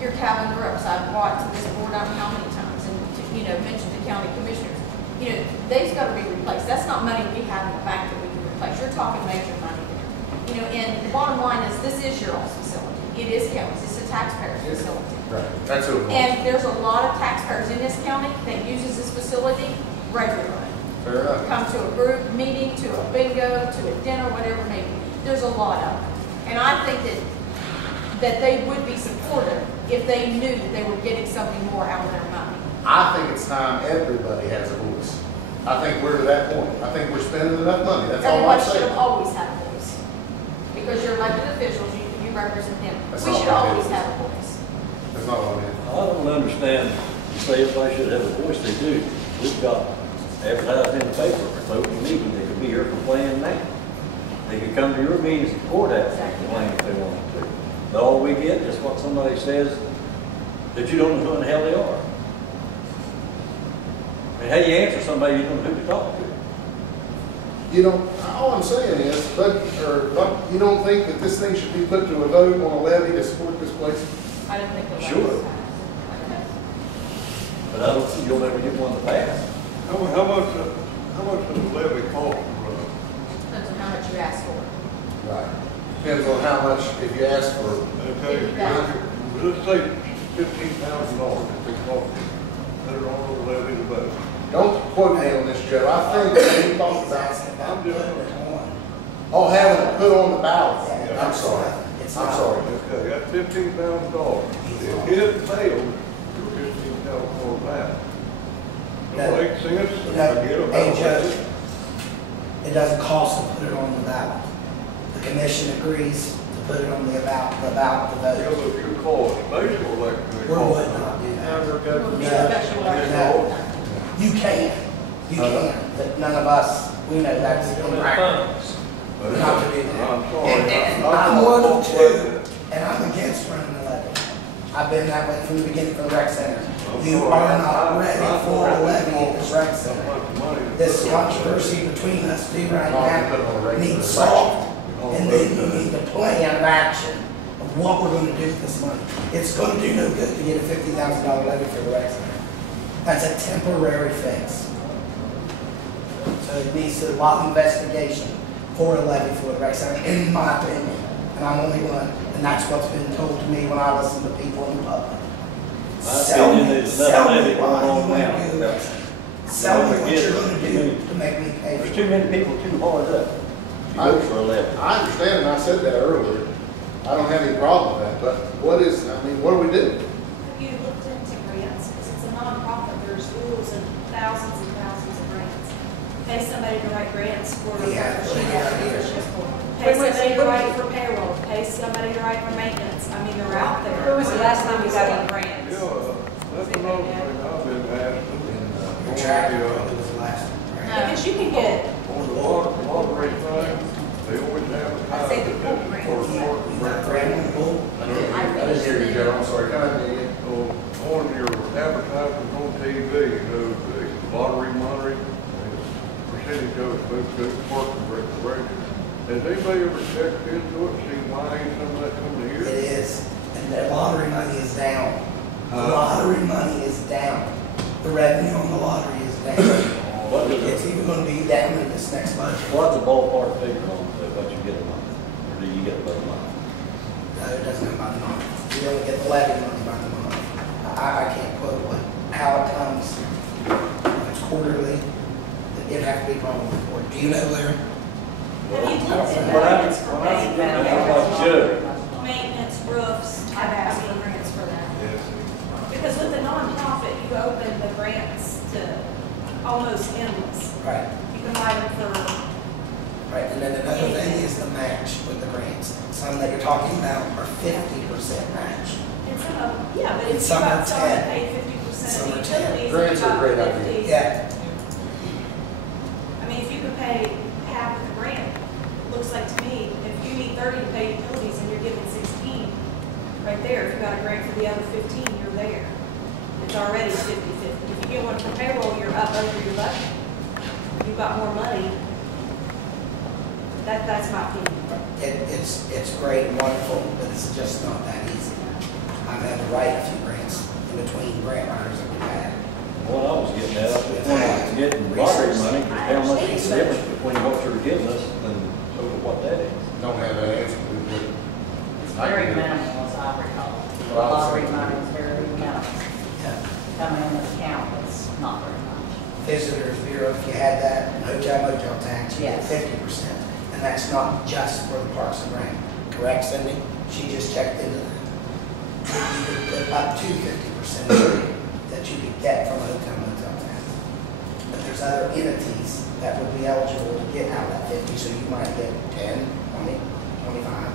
Your cabin groups, I've brought to this board I don't know how many times, and mentioned to county commissioners. They've got to be replaced. That's not money we have in the bank that we can replace. You're talking major money there. And the bottom line is this is your all's facility. It is county's. It's a taxpayer's facility. Right. That's who it was. And there's a lot of taxpayers in this county that uses this facility regularly. Fair enough. Come to a group meeting, to a bingo, to a dinner, whatever it may be. There's a lot of them. And I think that they would be supportive if they knew that they were getting something more out of their money. I think it's time everybody has a voice. I think we're to that point. I think we're spending enough money. That's all I'm Everybody should saying. have always had a voice. Because you're elected officials, you represent them. That's We not should what I always did. have a voice. That's not what I mean. I don't understand You say everybody should have a voice, they do. We've got advertised in the paper, if open meeting, they could be here complaining now. They could come to your meetings at the courthouse and complain if they wanted to. But all we get is what somebody says that you don't know who in the hell they are. I mean, how do you answer somebody you don't know who to talk to? You know, all I'm saying is, you don't think that this thing should be put to a vote on a levy to support this place? I didn't think the levy Sure. was passed. But I don't think you'll ever get one to pass. How much does the levy cost to run? Depends on how much you ask for. Right. Depends on how much, if you ask for, Okay, let's say $15,000 if they cost you. Put it on the levy to vote. don't quote me on this, Joe. I think that we talked He's about, asking about putting it on. oh, having it put on the ballot. Yeah, I'm sorry. It's I'm not. sorry. Okay, that's $15,000. If it fails, you're $15,000 back. Don't make sense, forget Hey, about Judge, it. it doesn't cost to put it on the ballot. The commission agrees to put it on the ballot, the Yeah, vote. but if you call a special election, they We call would it. not do that. We'll be No. special election. No. You can, but none of us, we know that's impractical. But Not to do that. I'm sorry. And I'm I'm not one of gonna two, let and I'm against running the levy. I've been that way from the beginning for the rec center. I'm You sorry. are not ready for a levy at this rec that center. much money to This put on the controversy between us two right Not to put it on a now regular needs election. solved. Oh, And then you need a plan of action of what we're gonna do with this money. It's gonna do no good to get a $50,000 levy for the rec center. That's a temporary fix. So it needs a lot of investigation for a levy for the rec center, in my opinion. And I'm only one, and that's what's been told to me when I listen to people in the public. My opinion is Sell nothing me levy why going you on wanna now. do the rec center. Sell me what you're gonna do to make me pay for There's it. too many people too hard up to vote for a levy. I understand, and I said that earlier. I don't have any problem with that, but what do we do? Have you looked into grants? Because it's a nonprofit, there's rules and thousands of grants. Pay somebody to write grants for the Yeah, Pay somebody to write for payroll, pay somebody to write for maintenance. I mean, they're out there. When was the last time you got any grants? Yeah, that's another thing I've been asking. Your tractor probably was the last one, right? Because you can get, On the lottery thing, they always have a I say the time pool for grants. short You got grant on the bull? I didn't hear you, Joe. I'm sorry. Can I do it? So on your advertisements on TV, you know, the lottery money, percentage of it goes to park and recreation. Has anybody ever checked into it, see why some of that coming It here? is, and the lottery money is down. The lottery money is down. The revenue on the lottery is down. What is It's it? even gonna be down in this next budget. What's the ballpark figure on what you get a month? Or do you get about a month? No, it doesn't come by the month. We don't get the levy money by the month. I can't quote how it comes. It's quarterly. It'd have to be probably quarterly. Do you know, Larry? have you looked into What grants for happened? maintenance, How about Joe? roofs? I've asked for grants for that. Yes. Because with the nonprofit, you open the grants to almost endless. Right, You can write them for, right. And then another thing is the match with the grants. Some that you're talking about are 50% match. and some of, yeah, but if you Some are got someone that 10. paid 50% Some of are the 10. utilities. Grants are a great idea. 50. Yeah, I mean, if you could pay half of the grant, looks like to me, if you need 30 to pay utilities and you're giving 16, right there, if you got a grant for the other 15, you're there. It's already 50-50. If you get one for payroll, you're up over your budget. You've got more money. That's my opinion. it's great and wonderful, but it's just not that easy. I've had to write a few grants in between grant writers that we've had. What I was getting at, when getting lottery money, is how much is the difference between what you're giving us and over what that is? Don't have that answer. It's very minimal, as I recall. Well, I would Lottery say- money is very minimal. Yeah. Coming in the account, it's not very much. Visitors Bureau, if you had that, and hotel motel tax, you get Yes. 50%. And that's not just for the Parks and Rec, correct, Cindy? She just checked into that. You could put up to 50% that you could get from a hotel motel tax. But there's other entities that would be eligible to get out of that 50, so you might get 10, 20, 25.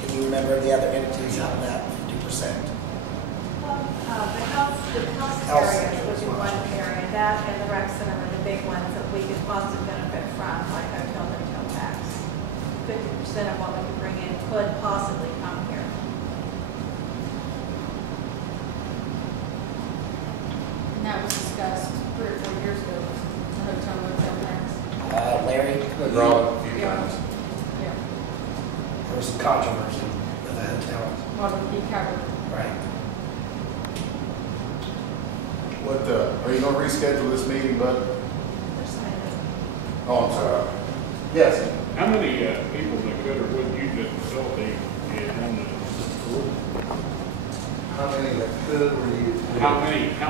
Can you remember the other entities out of that 50%? The health area would be one area, that and the rec center are the big ones that we could possibly benefit from, like hotel tax. 50% of what we can bring in could possibly come here. And that was discussed 3 or 4 years ago, the hotel motel tax. Larry, They brought it up a few times. Yeah, there was some controversy with the hotel. what would be covered. Right. What, are you gonna reschedule this meeting, bud? There's some in it. Oh, I'm sorry. Yes. How many people that could or would use this facility is on the board? How many that could or you? How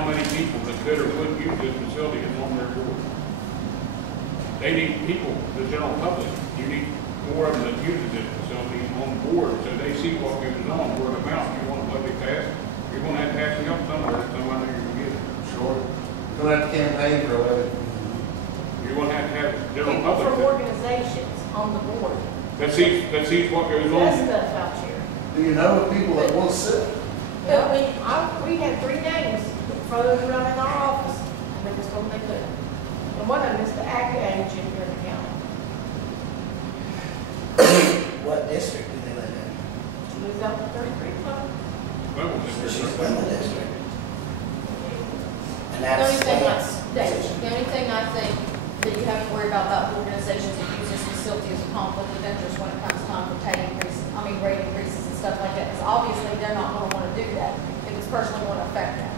many people that could or would use this facility is on their board? They need people, the general public, you need more of them that uses this facility on the board, so they see what goes on, word of mouth. You want a public task, you're gonna have to ask them up somewhere, somebody you're gonna get it. Sure. You're gonna have to campaign for it. You're gonna have general People from public organizations on the board. that sees what goes That's on. stuff out here. Do you know of people that want to sit? But we had 3 names floated around in our office, and they just told me they couldn't. And one of them is the acting agent here in the county. What district do they live in? She lives out in 33 Club. Well, She's in the district. And The only thing that's. the only thing I think that you have to worry about organizations that use this facility is a conflict of interest when it comes time for rate increases and stuff like that, because obviously they're not gonna wanna do that if it's personally gonna affect them.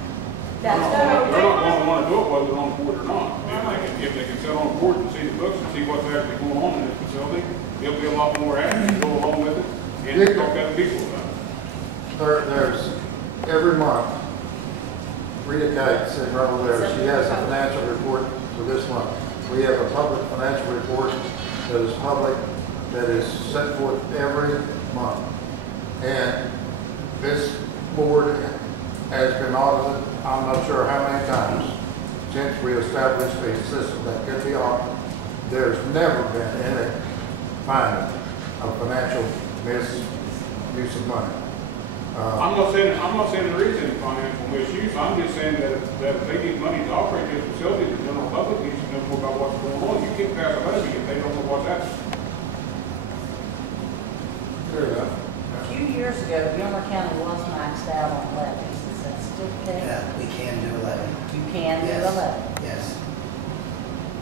They're That's not gonna wanna do it whether they're on the board or not. If they can sit on the board and see the books and see what's actually going on in this facility, there'll be a lot more action to go along with it and talk to other people about it. There's, every month, Rita Kite sitting right over there, she has a financial report for this month. We have a public financial report that is public, that is set forth every month. And this board has been audited, I'm not sure how many times, since we established a system that could be audited. There's never been any finding of financial misuse of money. I'm not saying there is any financial misuse. I'm just saying that if they get money to operate this facility, the general public needs to know more about what's going on. You can't pass a levy if they don't know what's happening. Fair enough. A few years ago, Gilmer County was maxed out on levies. Is that still the case? Yeah, we can do 11. You can do Yes. a levy. Yes.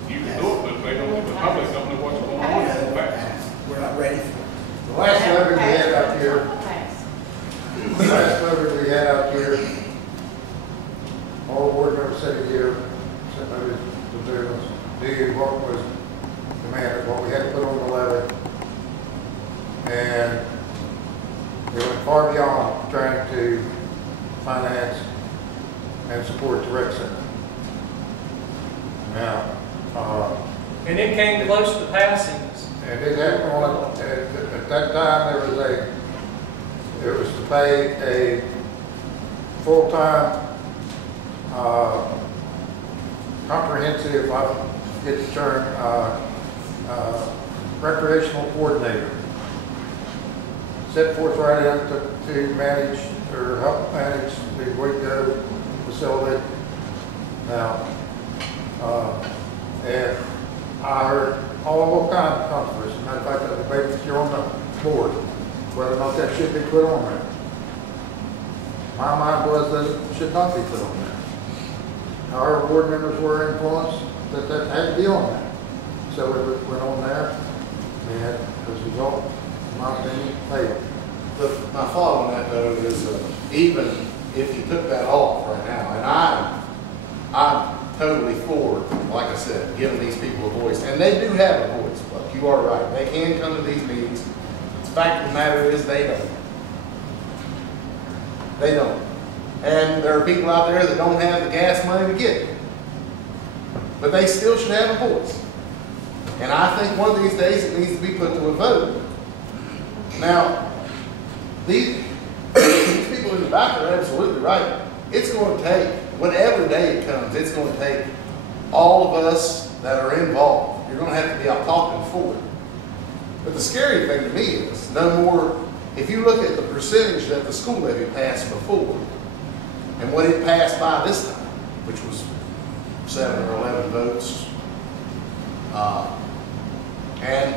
You can do it, but if they don't, the public don't know what's going on, it's pass. We're not ready for it. The last levy we had out here, all board members sitting here, sitting over the bills, knew what was demanded, what we had to put on the levy. And it went far beyond trying to finance and support the rec center. Now, And it came close to passing. and it happened on, at that time, it was to pay a full-time, comprehensive, I get the term, recreational coordinator. Set forth right in to manage or help manage the Waco facility. Now, and I heard all kinds of controversy. Matter of fact, I debated if you're on the board, whether or not that should be put on there. My mind was that it should not be put on there. Our board members were influenced that that had to be on there. So it went on there, and as a result, in my opinion, failed. My thought on that though is, even if you took that off right now, and I'm totally for, like I said, giving these people a voice, and they do have a voice, but you are right, they can come to these meetings. The fact of the matter is they don't. They don't. And there are people out there that don't have the gas money to get it. But they still should have a voice. And I think one of these days it needs to be put to a vote. Now, these people in the back are absolutely right. It's going to take, whatever day it comes, it's going to take all of us that are involved. You're going to have to be out talking for it. But the scary thing to me is, no more, if you look at the percentage that the school levy passed before, and what it passed by this time, which was 7 or 11 votes. And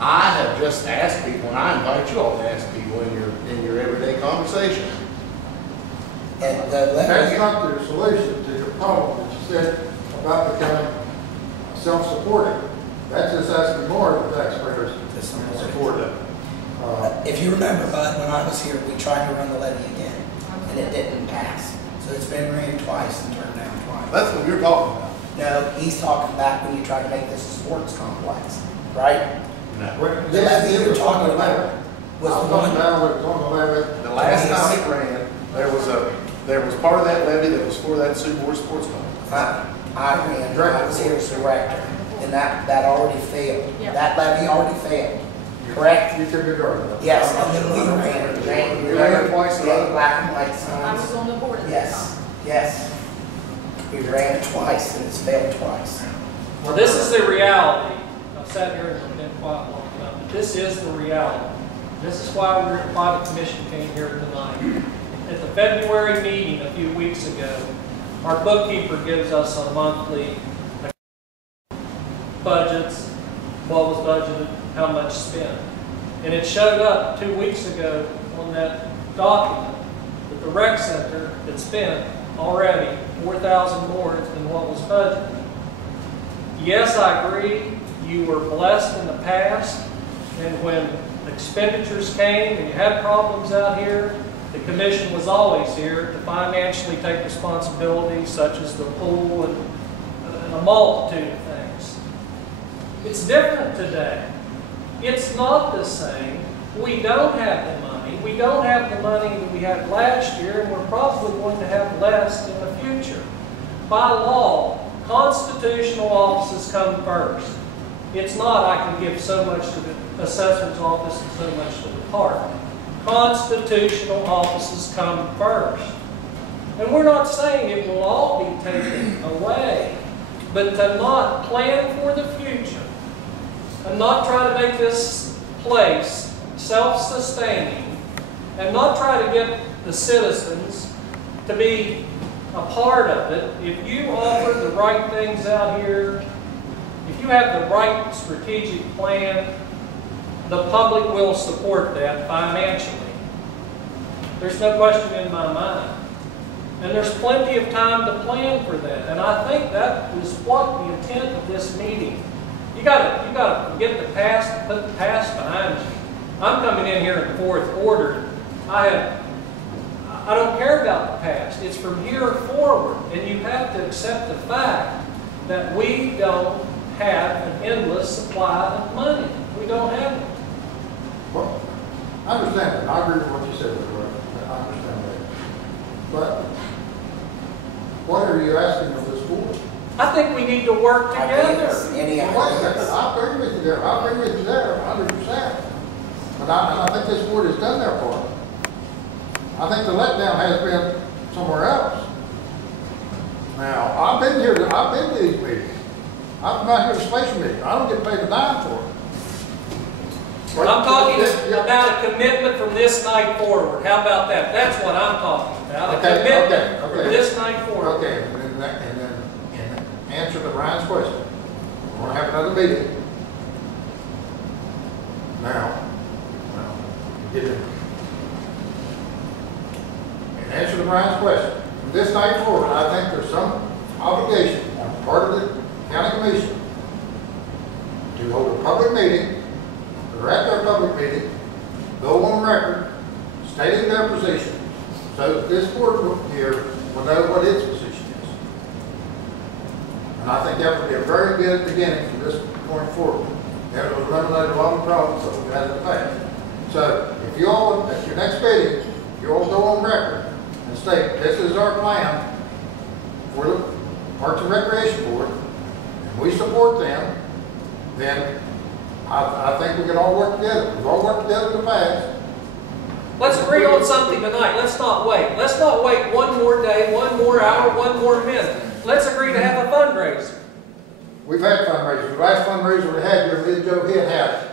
I have just asked people, and I invite you all to ask people in your everyday conversation. And the That's levy, not the solution to your problem that you said about becoming self-supporting. That's just asking more of the taxpayers to support it. if you remember, Bud, when I was here, we tried to run the levy again, and it didn't pass. So it's been ran twice and turned down twice. That's what you're talking about. No, he's talking back when you tried to make this a sports complex, right? No. The levy you're talking about was the one. The last time it ran, there was part of that levy that was for that Sioux Forest Sports Complex. I was here as director, and that already failed. Yeah. That levy already failed, correct? You took it over. Yes, and then we ran. We ran twice. Yeah, black and white I was signs. on the board at that Yes, time. yes. We ran it twice, and it's failed twice. Well, this is the reality. I've sat here and been quiet long enough, but this is the reality. This is why the commission came here tonight. At the February meeting a few weeks ago, our bookkeeper gives us a monthly budgets, what was budgeted, how much spent. And it showed up 2 weeks ago on that document that the rec center had spent already 4,000 more than what was budgeted. Yes, I agree, you were blessed in the past, and when expenditures came and you had problems out here, the commission was always here to financially take responsibility, such as the pool and a multitude of things. It's different today. It's not the same. We don't have the money. We don't have the money that we had last year, and we're probably going to have less in the future. By law, constitutional offices come first. It's not I can give so much to the assessor's office and so much to the park. Constitutional offices come first. And we're not saying it will all be taken away, but to not plan for the future and not try to make this place self-sustaining and not try to get the citizens to be a part of it. If you offer the right things out here, if you have the right strategic plan, the public will support that financially. There's no question in my mind. And there's plenty of time to plan for that. And I think that was what the intent of this meeting. You gotta forget the past and put the past behind you. I'm coming in here in fourth quarter. I don't care about the past. It's from here forward. And you have to accept the fact that we don't have an endless supply of money. We don't have it. Well, I understand that. I agree with what you said, I understand that. But what are you asking of this board? I think we need to work together. Any Well, wait a second. I agree with you there. I agree with you there, 100%. But I think this board has done their part. I think the letdown has been somewhere else. Now, I've been to these meetings. I'm not here to special meeting. I don't get paid a dime for it. I'm talking about a commitment from this night forward. How about that? That's what I'm talking about. A commitment from this night forward. Okay, and then answer to Ryan's question. We're going to have another meeting. Now, get in. And answer to Ryan's question. From this night forward, I think there's some obligation on the part of the county commission to hold a public meeting, or at their public meeting, go on record, stating their position, so that this board here will know what its position is. And I think that would be a very good beginning from this point forward. That will eliminate a lot of problems that we've had in the past. So if you all, at your next meeting, you all go on record and state, this is our plan for the Parks and Recreation Board, and we support them, then I think we can all work together. We've all worked together in the past. Let's agree on something tonight. Let's not wait. Let's not wait one more day, one more hour, one more minute. Let's agree to have a fundraiser. We've had fundraisers. The last fundraiser we had here, me and Joe Head had it.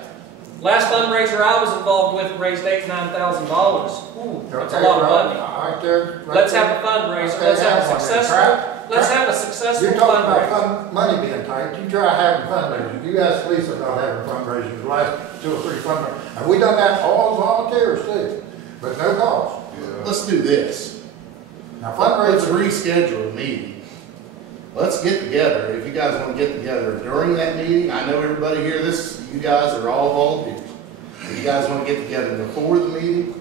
Last fundraiser I was involved with raised $8,000–9,000. That's a lot of money. Right there, right Let's there. have a fundraiser. Okay, Let's have a one then. successful. Let's have a successful You're talking fundraiser. about money being tight. You try having fundraisers. You ask Lisa about having fundraisers, the last 2 or 3 fundraisers. And we done that all volunteers too, but no cost. Let's do this. Now Let's fundraisers, reschedule a meeting. Let's get together. If you guys want to get together during that meeting, I know everybody here, you guys are all volunteers. If you guys want to get together before the meeting,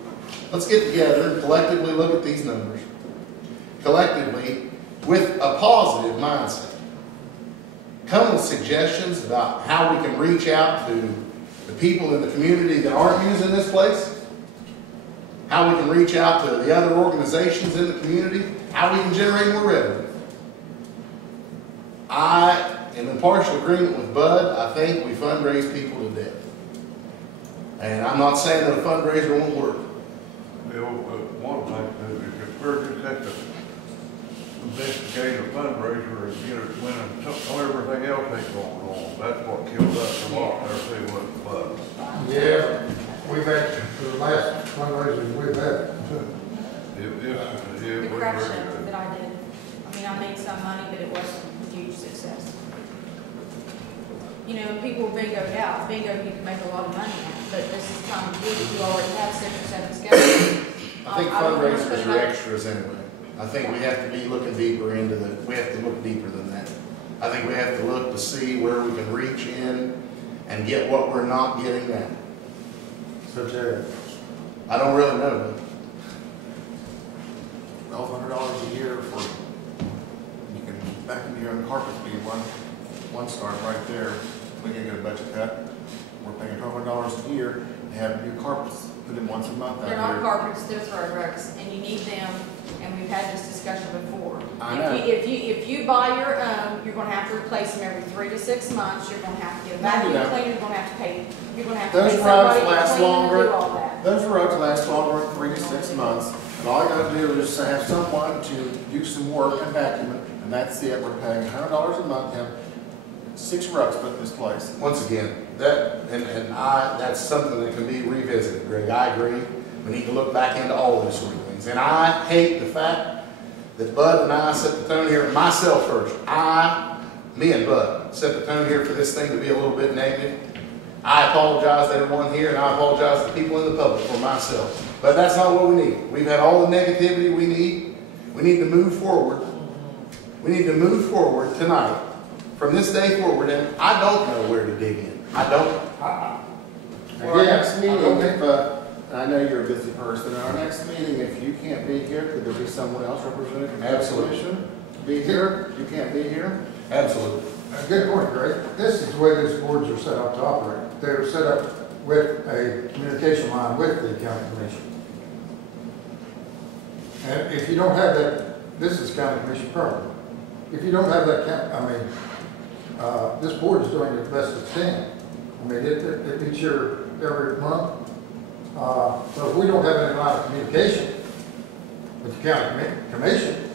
let's get together and collectively look at these numbers. Collectively, with a positive mindset. Come with suggestions about how we can reach out to the people in the community that aren't using this place, how we can reach out to the other organizations in the community, how we can generate more revenue. I am in partial agreement with Bud. I think we fundraise people to death. And I'm not saying that a fundraiser won't work. Bill, one thing is if we're just have to investigate a fundraiser and get it when everything else ain't going on, that's what killed us a lot. There too was Bud. yeah, we've had, for the last fundraisers we've had. The craft show that I did. I mean, I made some money, but it wasn't a huge success. You know, people bingoed out. Bingo, you can make a lot of money at, but this is time of year, you already have 6 or 7 schedules. I think fundraisers are extras anyway. I think we have to be looking deeper into we have to look deeper than that. I think we have to look to see where we can reach in and get what we're not getting now. Such as, I don't really know, $1,200 a year for, you can, back in your own carpets be one start right there. We can get a budget cut. We're paying $1,200 a year to have new carpets put in once a month out They're here. not carpets, they're throw rugs, and you need them, and we've had this discussion before. I know. If you buy your own, you're gonna have to replace them every 3 to 6 months, you're gonna have to get a No, you vacuum don't. cleaner, you're gonna have to pay, Those somebody rugs to last clean and do longer. all that. Those rugs last longer than 3 to 6 months. And all I gotta do is have someone to do some work and vacuum it, and that's it. We're paying $100 a month to have 6 rugs put in this place. Once again, that's something that can be revisited, Greg. I agree. We need to look back into all those sort of things. And I hate the fact that Bud and I set the tone here, myself first. Me and Bud set the tone here for this thing to be a little bit negative. I apologize to everyone here, and I apologize to people in the public for myself. But that's not what we need. We've had all the negativity we need. We need to move forward. We need to move forward tonight. From this day forward, and I don't know where to dig in. I don't. Well, our next meeting, I know you're a busy person, our next meeting, if you can't be here, could there be someone else representing from the Absolutely. commission? Be here, you can't be here? Absolutely. good point, Greg. This is the way these boards are set up to operate. They're set up with a communication line with the county commission. And if you don't have that, this is county commission property. If you don't have that, this board is doing the best it can. I mean, it meets your every month. So if we don't have any line of communication with the county commission,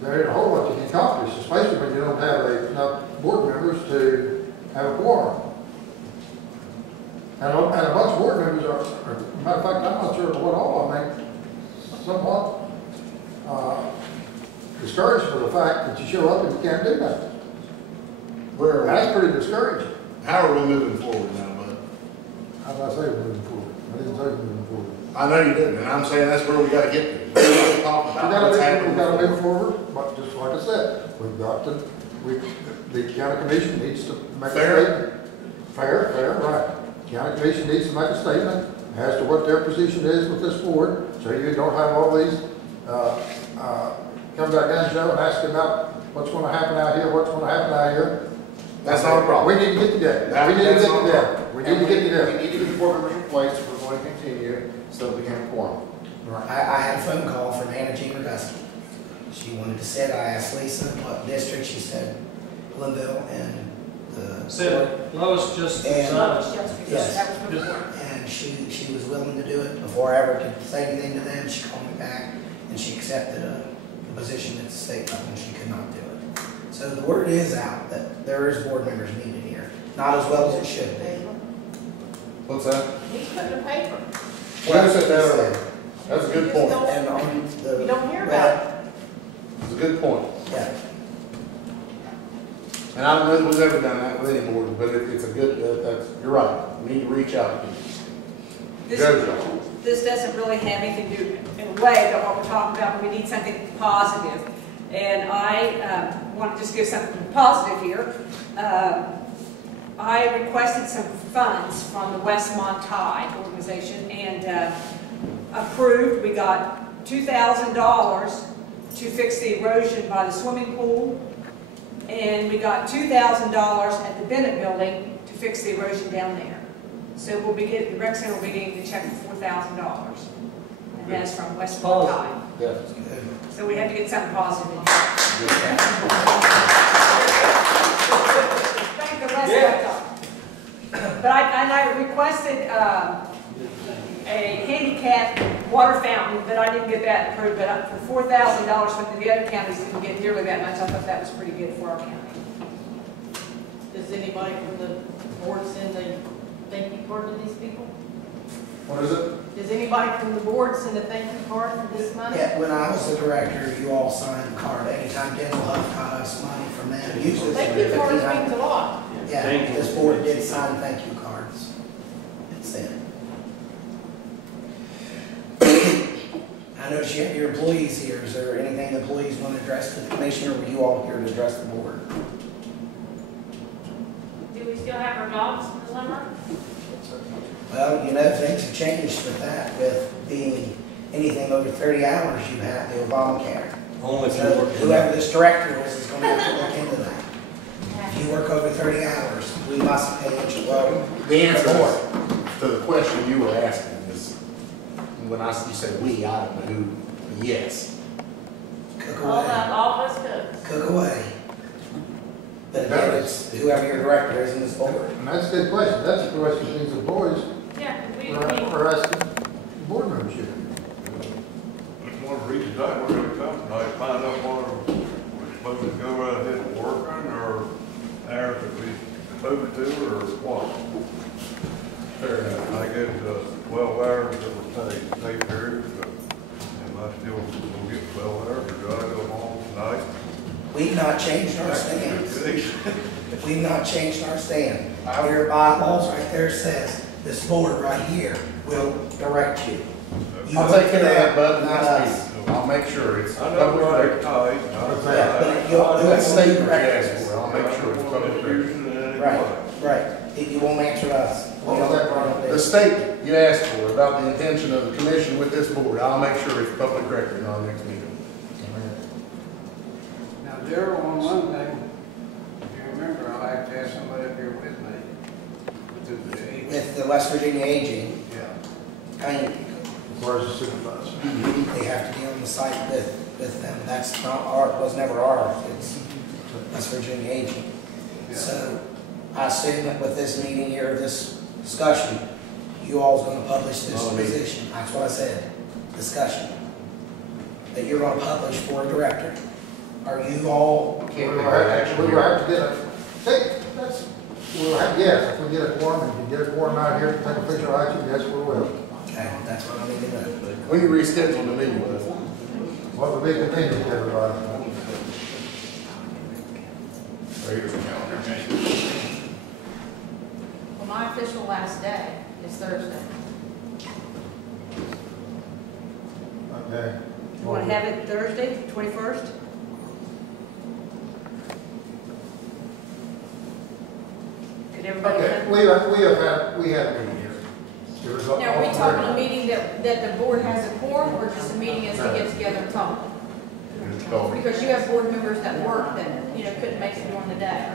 there ain't a whole lot you can accomplish, especially when you don't have enough board members to have a quorum. And a bunch of board members are, matter of fact, I'm not sure what all, I mean, somewhat discouraged for the fact that you show up and you can't do nothing. That's pretty discouraging. How are we moving forward now, Bud? How did I say we're moving forward? I didn't say we're moving forward. I know you didn't, and I'm saying that's where we gotta get to. We gotta talk about what's happening. We gotta move forward, but just like I said, the county commission needs to make a statement. Fair, right. County commission needs to make a statement as to what their position is with this board, so you don't have all these, come back down, Joe, and ask about what's gonna happen out here, what's gonna happen out here. That's not a problem. We need to get together. We need to get together. We need to get board members in place if we're going to continue, so that we can have a quorum. I had a phone call from Anna Jean Gusky. She wanted to sit. I asked Lisa what district. She said Glenville and the. Said Lois just And- resigned. Yes. That was before. And she was willing to do it. Before I ever could say anything to them, she called me back and she accepted a position at the state level and she could not do it. So the word is out that there is board members needed here. Not as well as it should be, What's that? He's putting the paper. Well, sit down. That's a good point. And on the. You don't hear about it. It's a good point. Yeah. And I don't know if we've ever done that with any board, but it's a good, you're right. We need to reach out to people. This doesn't really have anything to do, in a way, about what we're talking about, but we need something positive. And I want to just give something positive here. I requested some funds from the Westmont Tide organization and approved. We got $2,000 to fix the erosion by the swimming pool. And we got $2,000 at the Bennett building to fix the erosion down there. So we'll be getting, the rec center will be getting the check for $4,000. And that's from Westmont Tide. Yeah. So we have to get something positive in here. Thank the rest of it. But I requested a handicap water fountain, but I didn't get that approved. But for $4,000, when the other counties didn't get nearly that much, I thought that was pretty good for our county. Does anybody from the board send a thank you card to these people? What is it? Does anybody from the board send a thank you card for this money? Yeah, when I was the director, you all signed a card. Anytime Dental Health got us money from them, usually. Thank you cards means a lot. Yeah, this board did sign thank you cards. It's them. I notice you have your employees here. Is there anything the employees want to address to the commission, or were you all here to address the board? Do we still have our jobs in the summer? Well, you know, things have changed with that, with being anything over 30 hours you have the Obamacare. Only if you So work. whoever this director is going to have to look into that. If you work over 30 hours, we must pay you. Well, The answer to the question you were asking is, when you said we, I don't know who, yes. cook All away. that, all of us cooks. Cook away. But again, it's whoever your director is in this board. And that's a good question. That's a question that needs the boys Yeah, for asking board membership. That's one of the reasons I we're gonna come tonight, find out whether we're supposed to go right ahead and working, or hours that we supposed to, or what. Fair enough. I guess 12 hours that were pay period, but am I still gonna get 12 hours, or do I go home tonight? We've not changed our stance. We've not changed our stand. Your bylaws right there says, this board right here will direct you. I'll take care of that, bud, Not next us. meeting. I'll make sure it's. I know where public I record. Yeah, but you'll That statement you direct asked us. for, I'll make sure it's public record. Right, right. If you won't answer us. we What was that, don't- Brian? The statement you asked for about the intention of the commission with this board, I'll make sure it's public record on next meeting. Now, Daryl, on Monday, if you remember, I'll have to have somebody up here with me. With the West Virginia Aging, Yeah. I mean, Where's the supervisor? they have to be on the site with them. That's not was never ours. It's West Virginia Aging. Yeah. So I assume that with this meeting here, this discussion, you all's gonna publish this position. That's what I said, discussion. That you're gonna publish for a director. Are you all? We will have to get a, that's, we'll have, yes, if we get a quorum, and you get a quorum out here to take official action, yes, we will. Okay, that's what I need to know. When you reschedule the meeting with us. What would be contingent, everybody? Here's the calendar. Well, my official last day is Thursday. Okay. You want to have it Thursday, 21st? Could everybody Okay, come? we had a meeting here. It was Now, are we talking a meeting that the board has a quorum, or just a meeting as we get together and talk? It's called. Because you have board members that work that, couldn't make it during the day.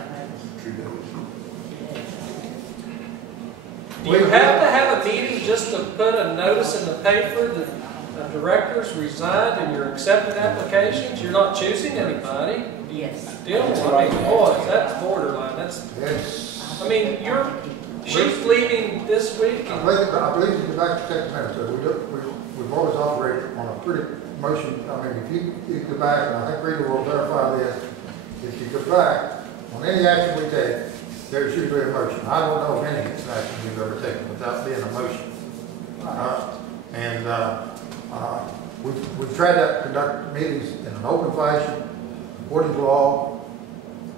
Do you have to have a meeting just to put a notice in the paper that the directors resigned and you're accepting applications? You're not choosing anybody? Yes. Still, I mean, boys, that's borderline. Yes. I mean, she's leaving this week. I believe you go back to second so we've always operated on a pretty motion. I mean, if you go back, and I think Rita will verify this, if you go back, on any action we take, there's usually a motion. I don't know of any action you've ever taken without being a motion. We've tried to conduct meetings in an open fashion, according to law,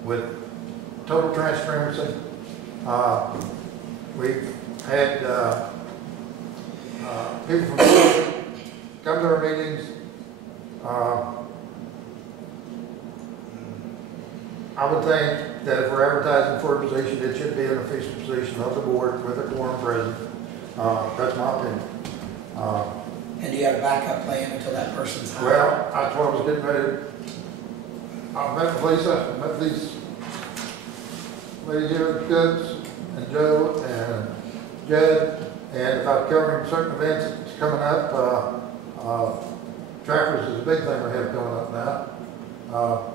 with total transparency. We've had people from the come to our meetings. I would think that if we're advertising for a position, it should be an official position of the board with a quorum present. That's my opinion. And do you have a backup plan until that person's hired? Well, that's what I was getting ready. I met with Lisa, I met these ladies here, Goods and Joe and Jed, and about covering certain events that's coming up. Trackers is a big thing we have coming up now.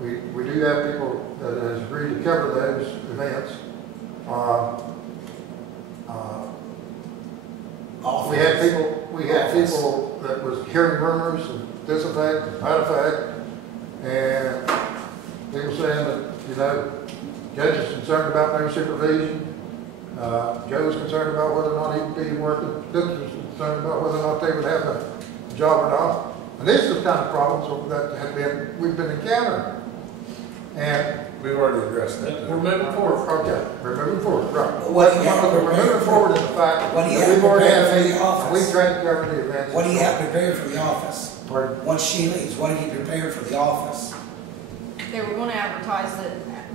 We do have people that has agreed to cover those events. We had people that was hearing rumors of this effect, and that effect, and people saying that, you know, Judge is concerned about no supervision. Joe's concerned about whether or not he would be working. This was concerned about whether or not they would have a job or not. And this is the kind of problems that we've been encountering. And We've already addressed that. We're moving forward. okay, we're moving forward, right. What do you have We're moving forward in the fact What do you that have we've already prepared had for the meetings, office? and we've tried to cover the events. What do you have prepared for the office? Pardon? Once she leaves, what do you prepare for the office? They were gonna advertise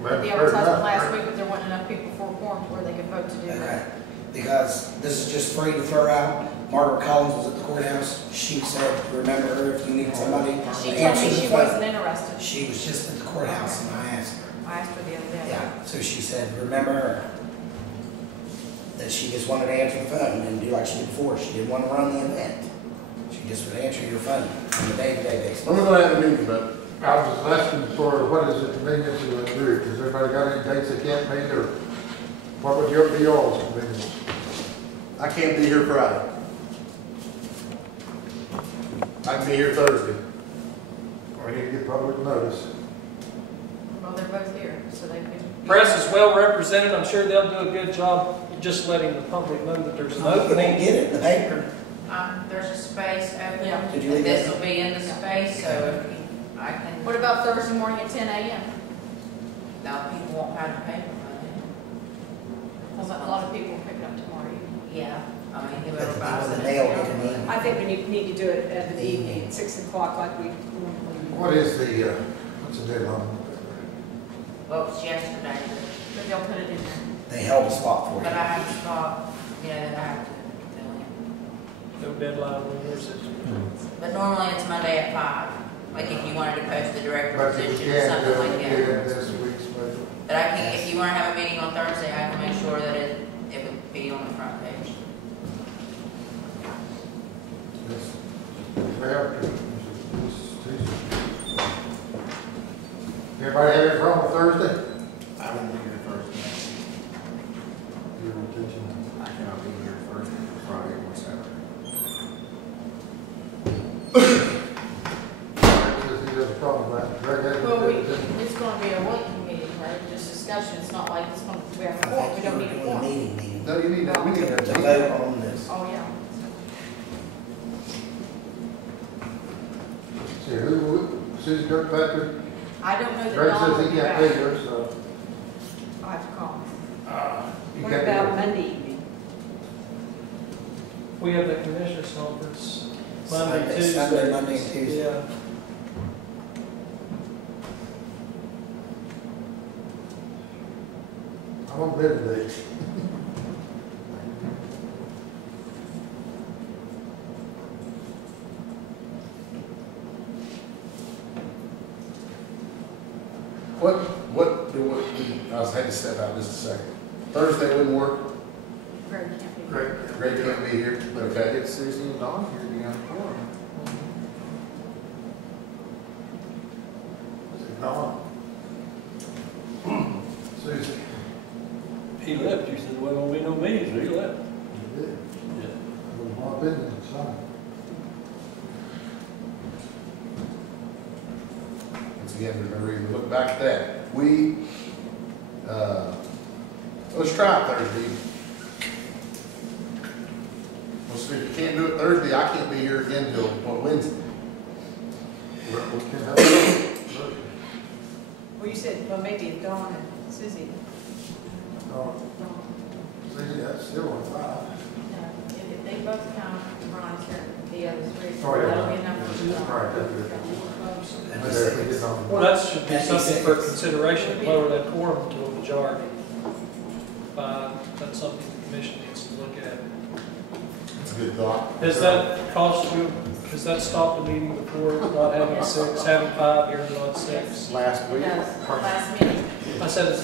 Well, the advertisement last week, but there weren't enough people for a quorum to where they could vote to do Okay, that. because this is just free to throw out. Margaret Collins was at the courthouse. She said, remember her if you need somebody. She to told answer me the she phone. wasn't interested. She was just at the courthouse and I asked her. I asked her the other day. Yeah, so she said, remember her. That she just wanted to answer the phone and do like she did before. She didn't want to run the event. She just would answer your phone on a day-to-day basis. When we're gonna have a meeting, but I was just asking for what is the convenience of the group? Has everybody got any dates they can't meet, or what would be y'all's convenience? I can't be here Friday. I can be here Thursday. We need to get public notice. Well, they're both here, so they could. Press is well represented. I'm sure they'll do a good job just letting the public know that there's an You won't opening. get it in the paper. There's a space open, Yeah. Did you and leave this it? will be in the space, so if I can, What about Thursday morning at 10 a.m.? now people won't have the paper money. Because a lot of people are picking up tomorrow evening. Yeah, I mean, But whoever the buys people it. in the mail get an email. I think we need to do it in the evening, at 6 o'clock like we normally do. What is the, what's the deadline? Well, it was yesterday, But they'll put it in there. They held a spot for but you. I have to stop, you know, that I have to fill in. No deadline on yours. But normally it's Monday at 5, like if you wanted to post the director But you position or can't something like do it that. this week's budget. But I can, if you want to have a meeting on Thursday, I can make sure that it would be on the front page. Yes. Fair. Everybody have any problem with Thursday? I won't be here Thursday. Your rotation. I cannot be here Thursday, Friday, or Saturday. Says he has a problem with that. Greg has a- Well, it's gonna be a working meeting, right? Just discussion. It's not like it's gonna, we have a I quorum. think We you don't were need a doing a quorum. meeting No, you need that, we need to that. vote on this. Oh, yeah. See, who, Susan Kirkpatrick, I don't know that Greg Don will says be he can't back. be here, so. I'll have to call him. You What can't be about here. Monday evening? We have the commissioners conference Monday, Tuesday. Sunday, Monday, and Tuesday. Yeah. I'm on bed today. I was had to step out just a second. Thursday wouldn't work. Greg can't be. Greg can't be here. Okay. Get Susie and Don here to be on the forum. Don. Susan. He left, you said there wasn't gonna be no meetings, so he left. You did. Yeah. It was my business, son. Once again, remember, you look back at that. We, Let's try it Thursday. Well, see, if you can't do it Thursday, I can't be here again till, what, Wednesday? We can have it. Well, you said, well, maybe Dawn and Susie. Oh, see, that's still on 5. If they both come, Ron's here, the other three, Oh, yeah. that'll be enough for the All right, that's good. But there, we get on. Well, that should be something for consideration, lower that quorum to a majority. That's something the commission needs to look at. It's a good thought. Has that cost you, has that stopped the meeting before, not having 6, having 5 here, not 6? Last week. Yes, last meeting. I said it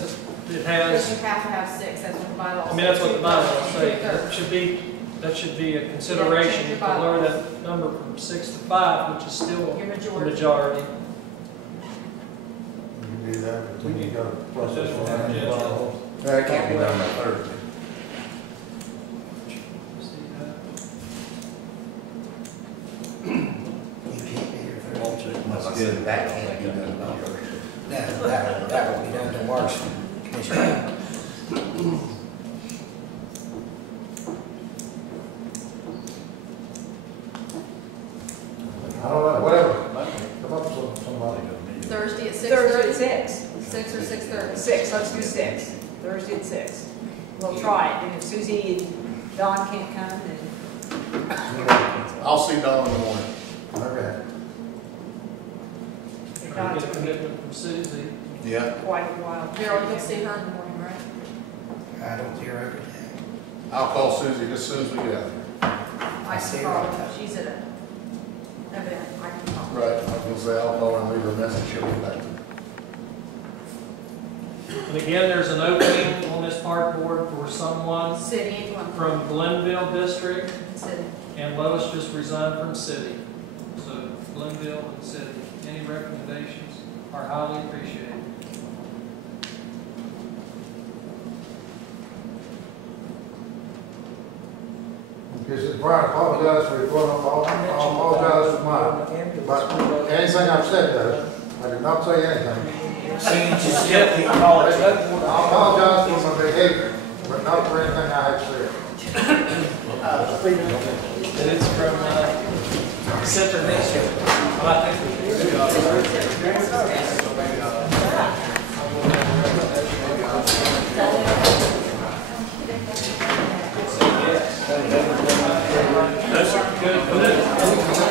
Because has, you have to have 6, that's what the bylaws say. I mean, that's what the bylaws say. Two-thirds. That should be a consideration your to lower bylaws. that number from 6 to 5, which is still Your a majority. majority. We can do that, but we need to process Yeah. one. That can't be done by Thursday. You can't be here for I'll check my schedule. that. Can't be done by Thursday. No, that won't be done till March, Commissioner. I don't know, whatever. Come up with somebody. Thursday at 6:30? Thursday at 6. 6 or 6:30? 6, let's do 6. Thursday at 6. We'll try it, and if Susie and Dawn can't come, then I'll see Dawn in the morning. Okay. if Try not, to it's get a going to commitment from Susie. Yeah. be quite a while. Gerald, you'll see her in the morning, right? I don't hear everything. I'll call Susie just as soon as we get out here. I see can her. call her, she's at an event, I can call her. Right, I was gonna say, I'll call her and leave her a message, she'll get back to me. And again, there's an opening on this park board for someone City and one. from Glenville District, City. and Lois just resigned from city. So Glenville and city, any recommendations are highly appreciated. This is Brian, apologize for your I apologize for mine. But anything I've said though, I did not say anything. I apologize for my behavior, but not for anything I have said. It is from Central District. Well, I think we did a good job. That's good.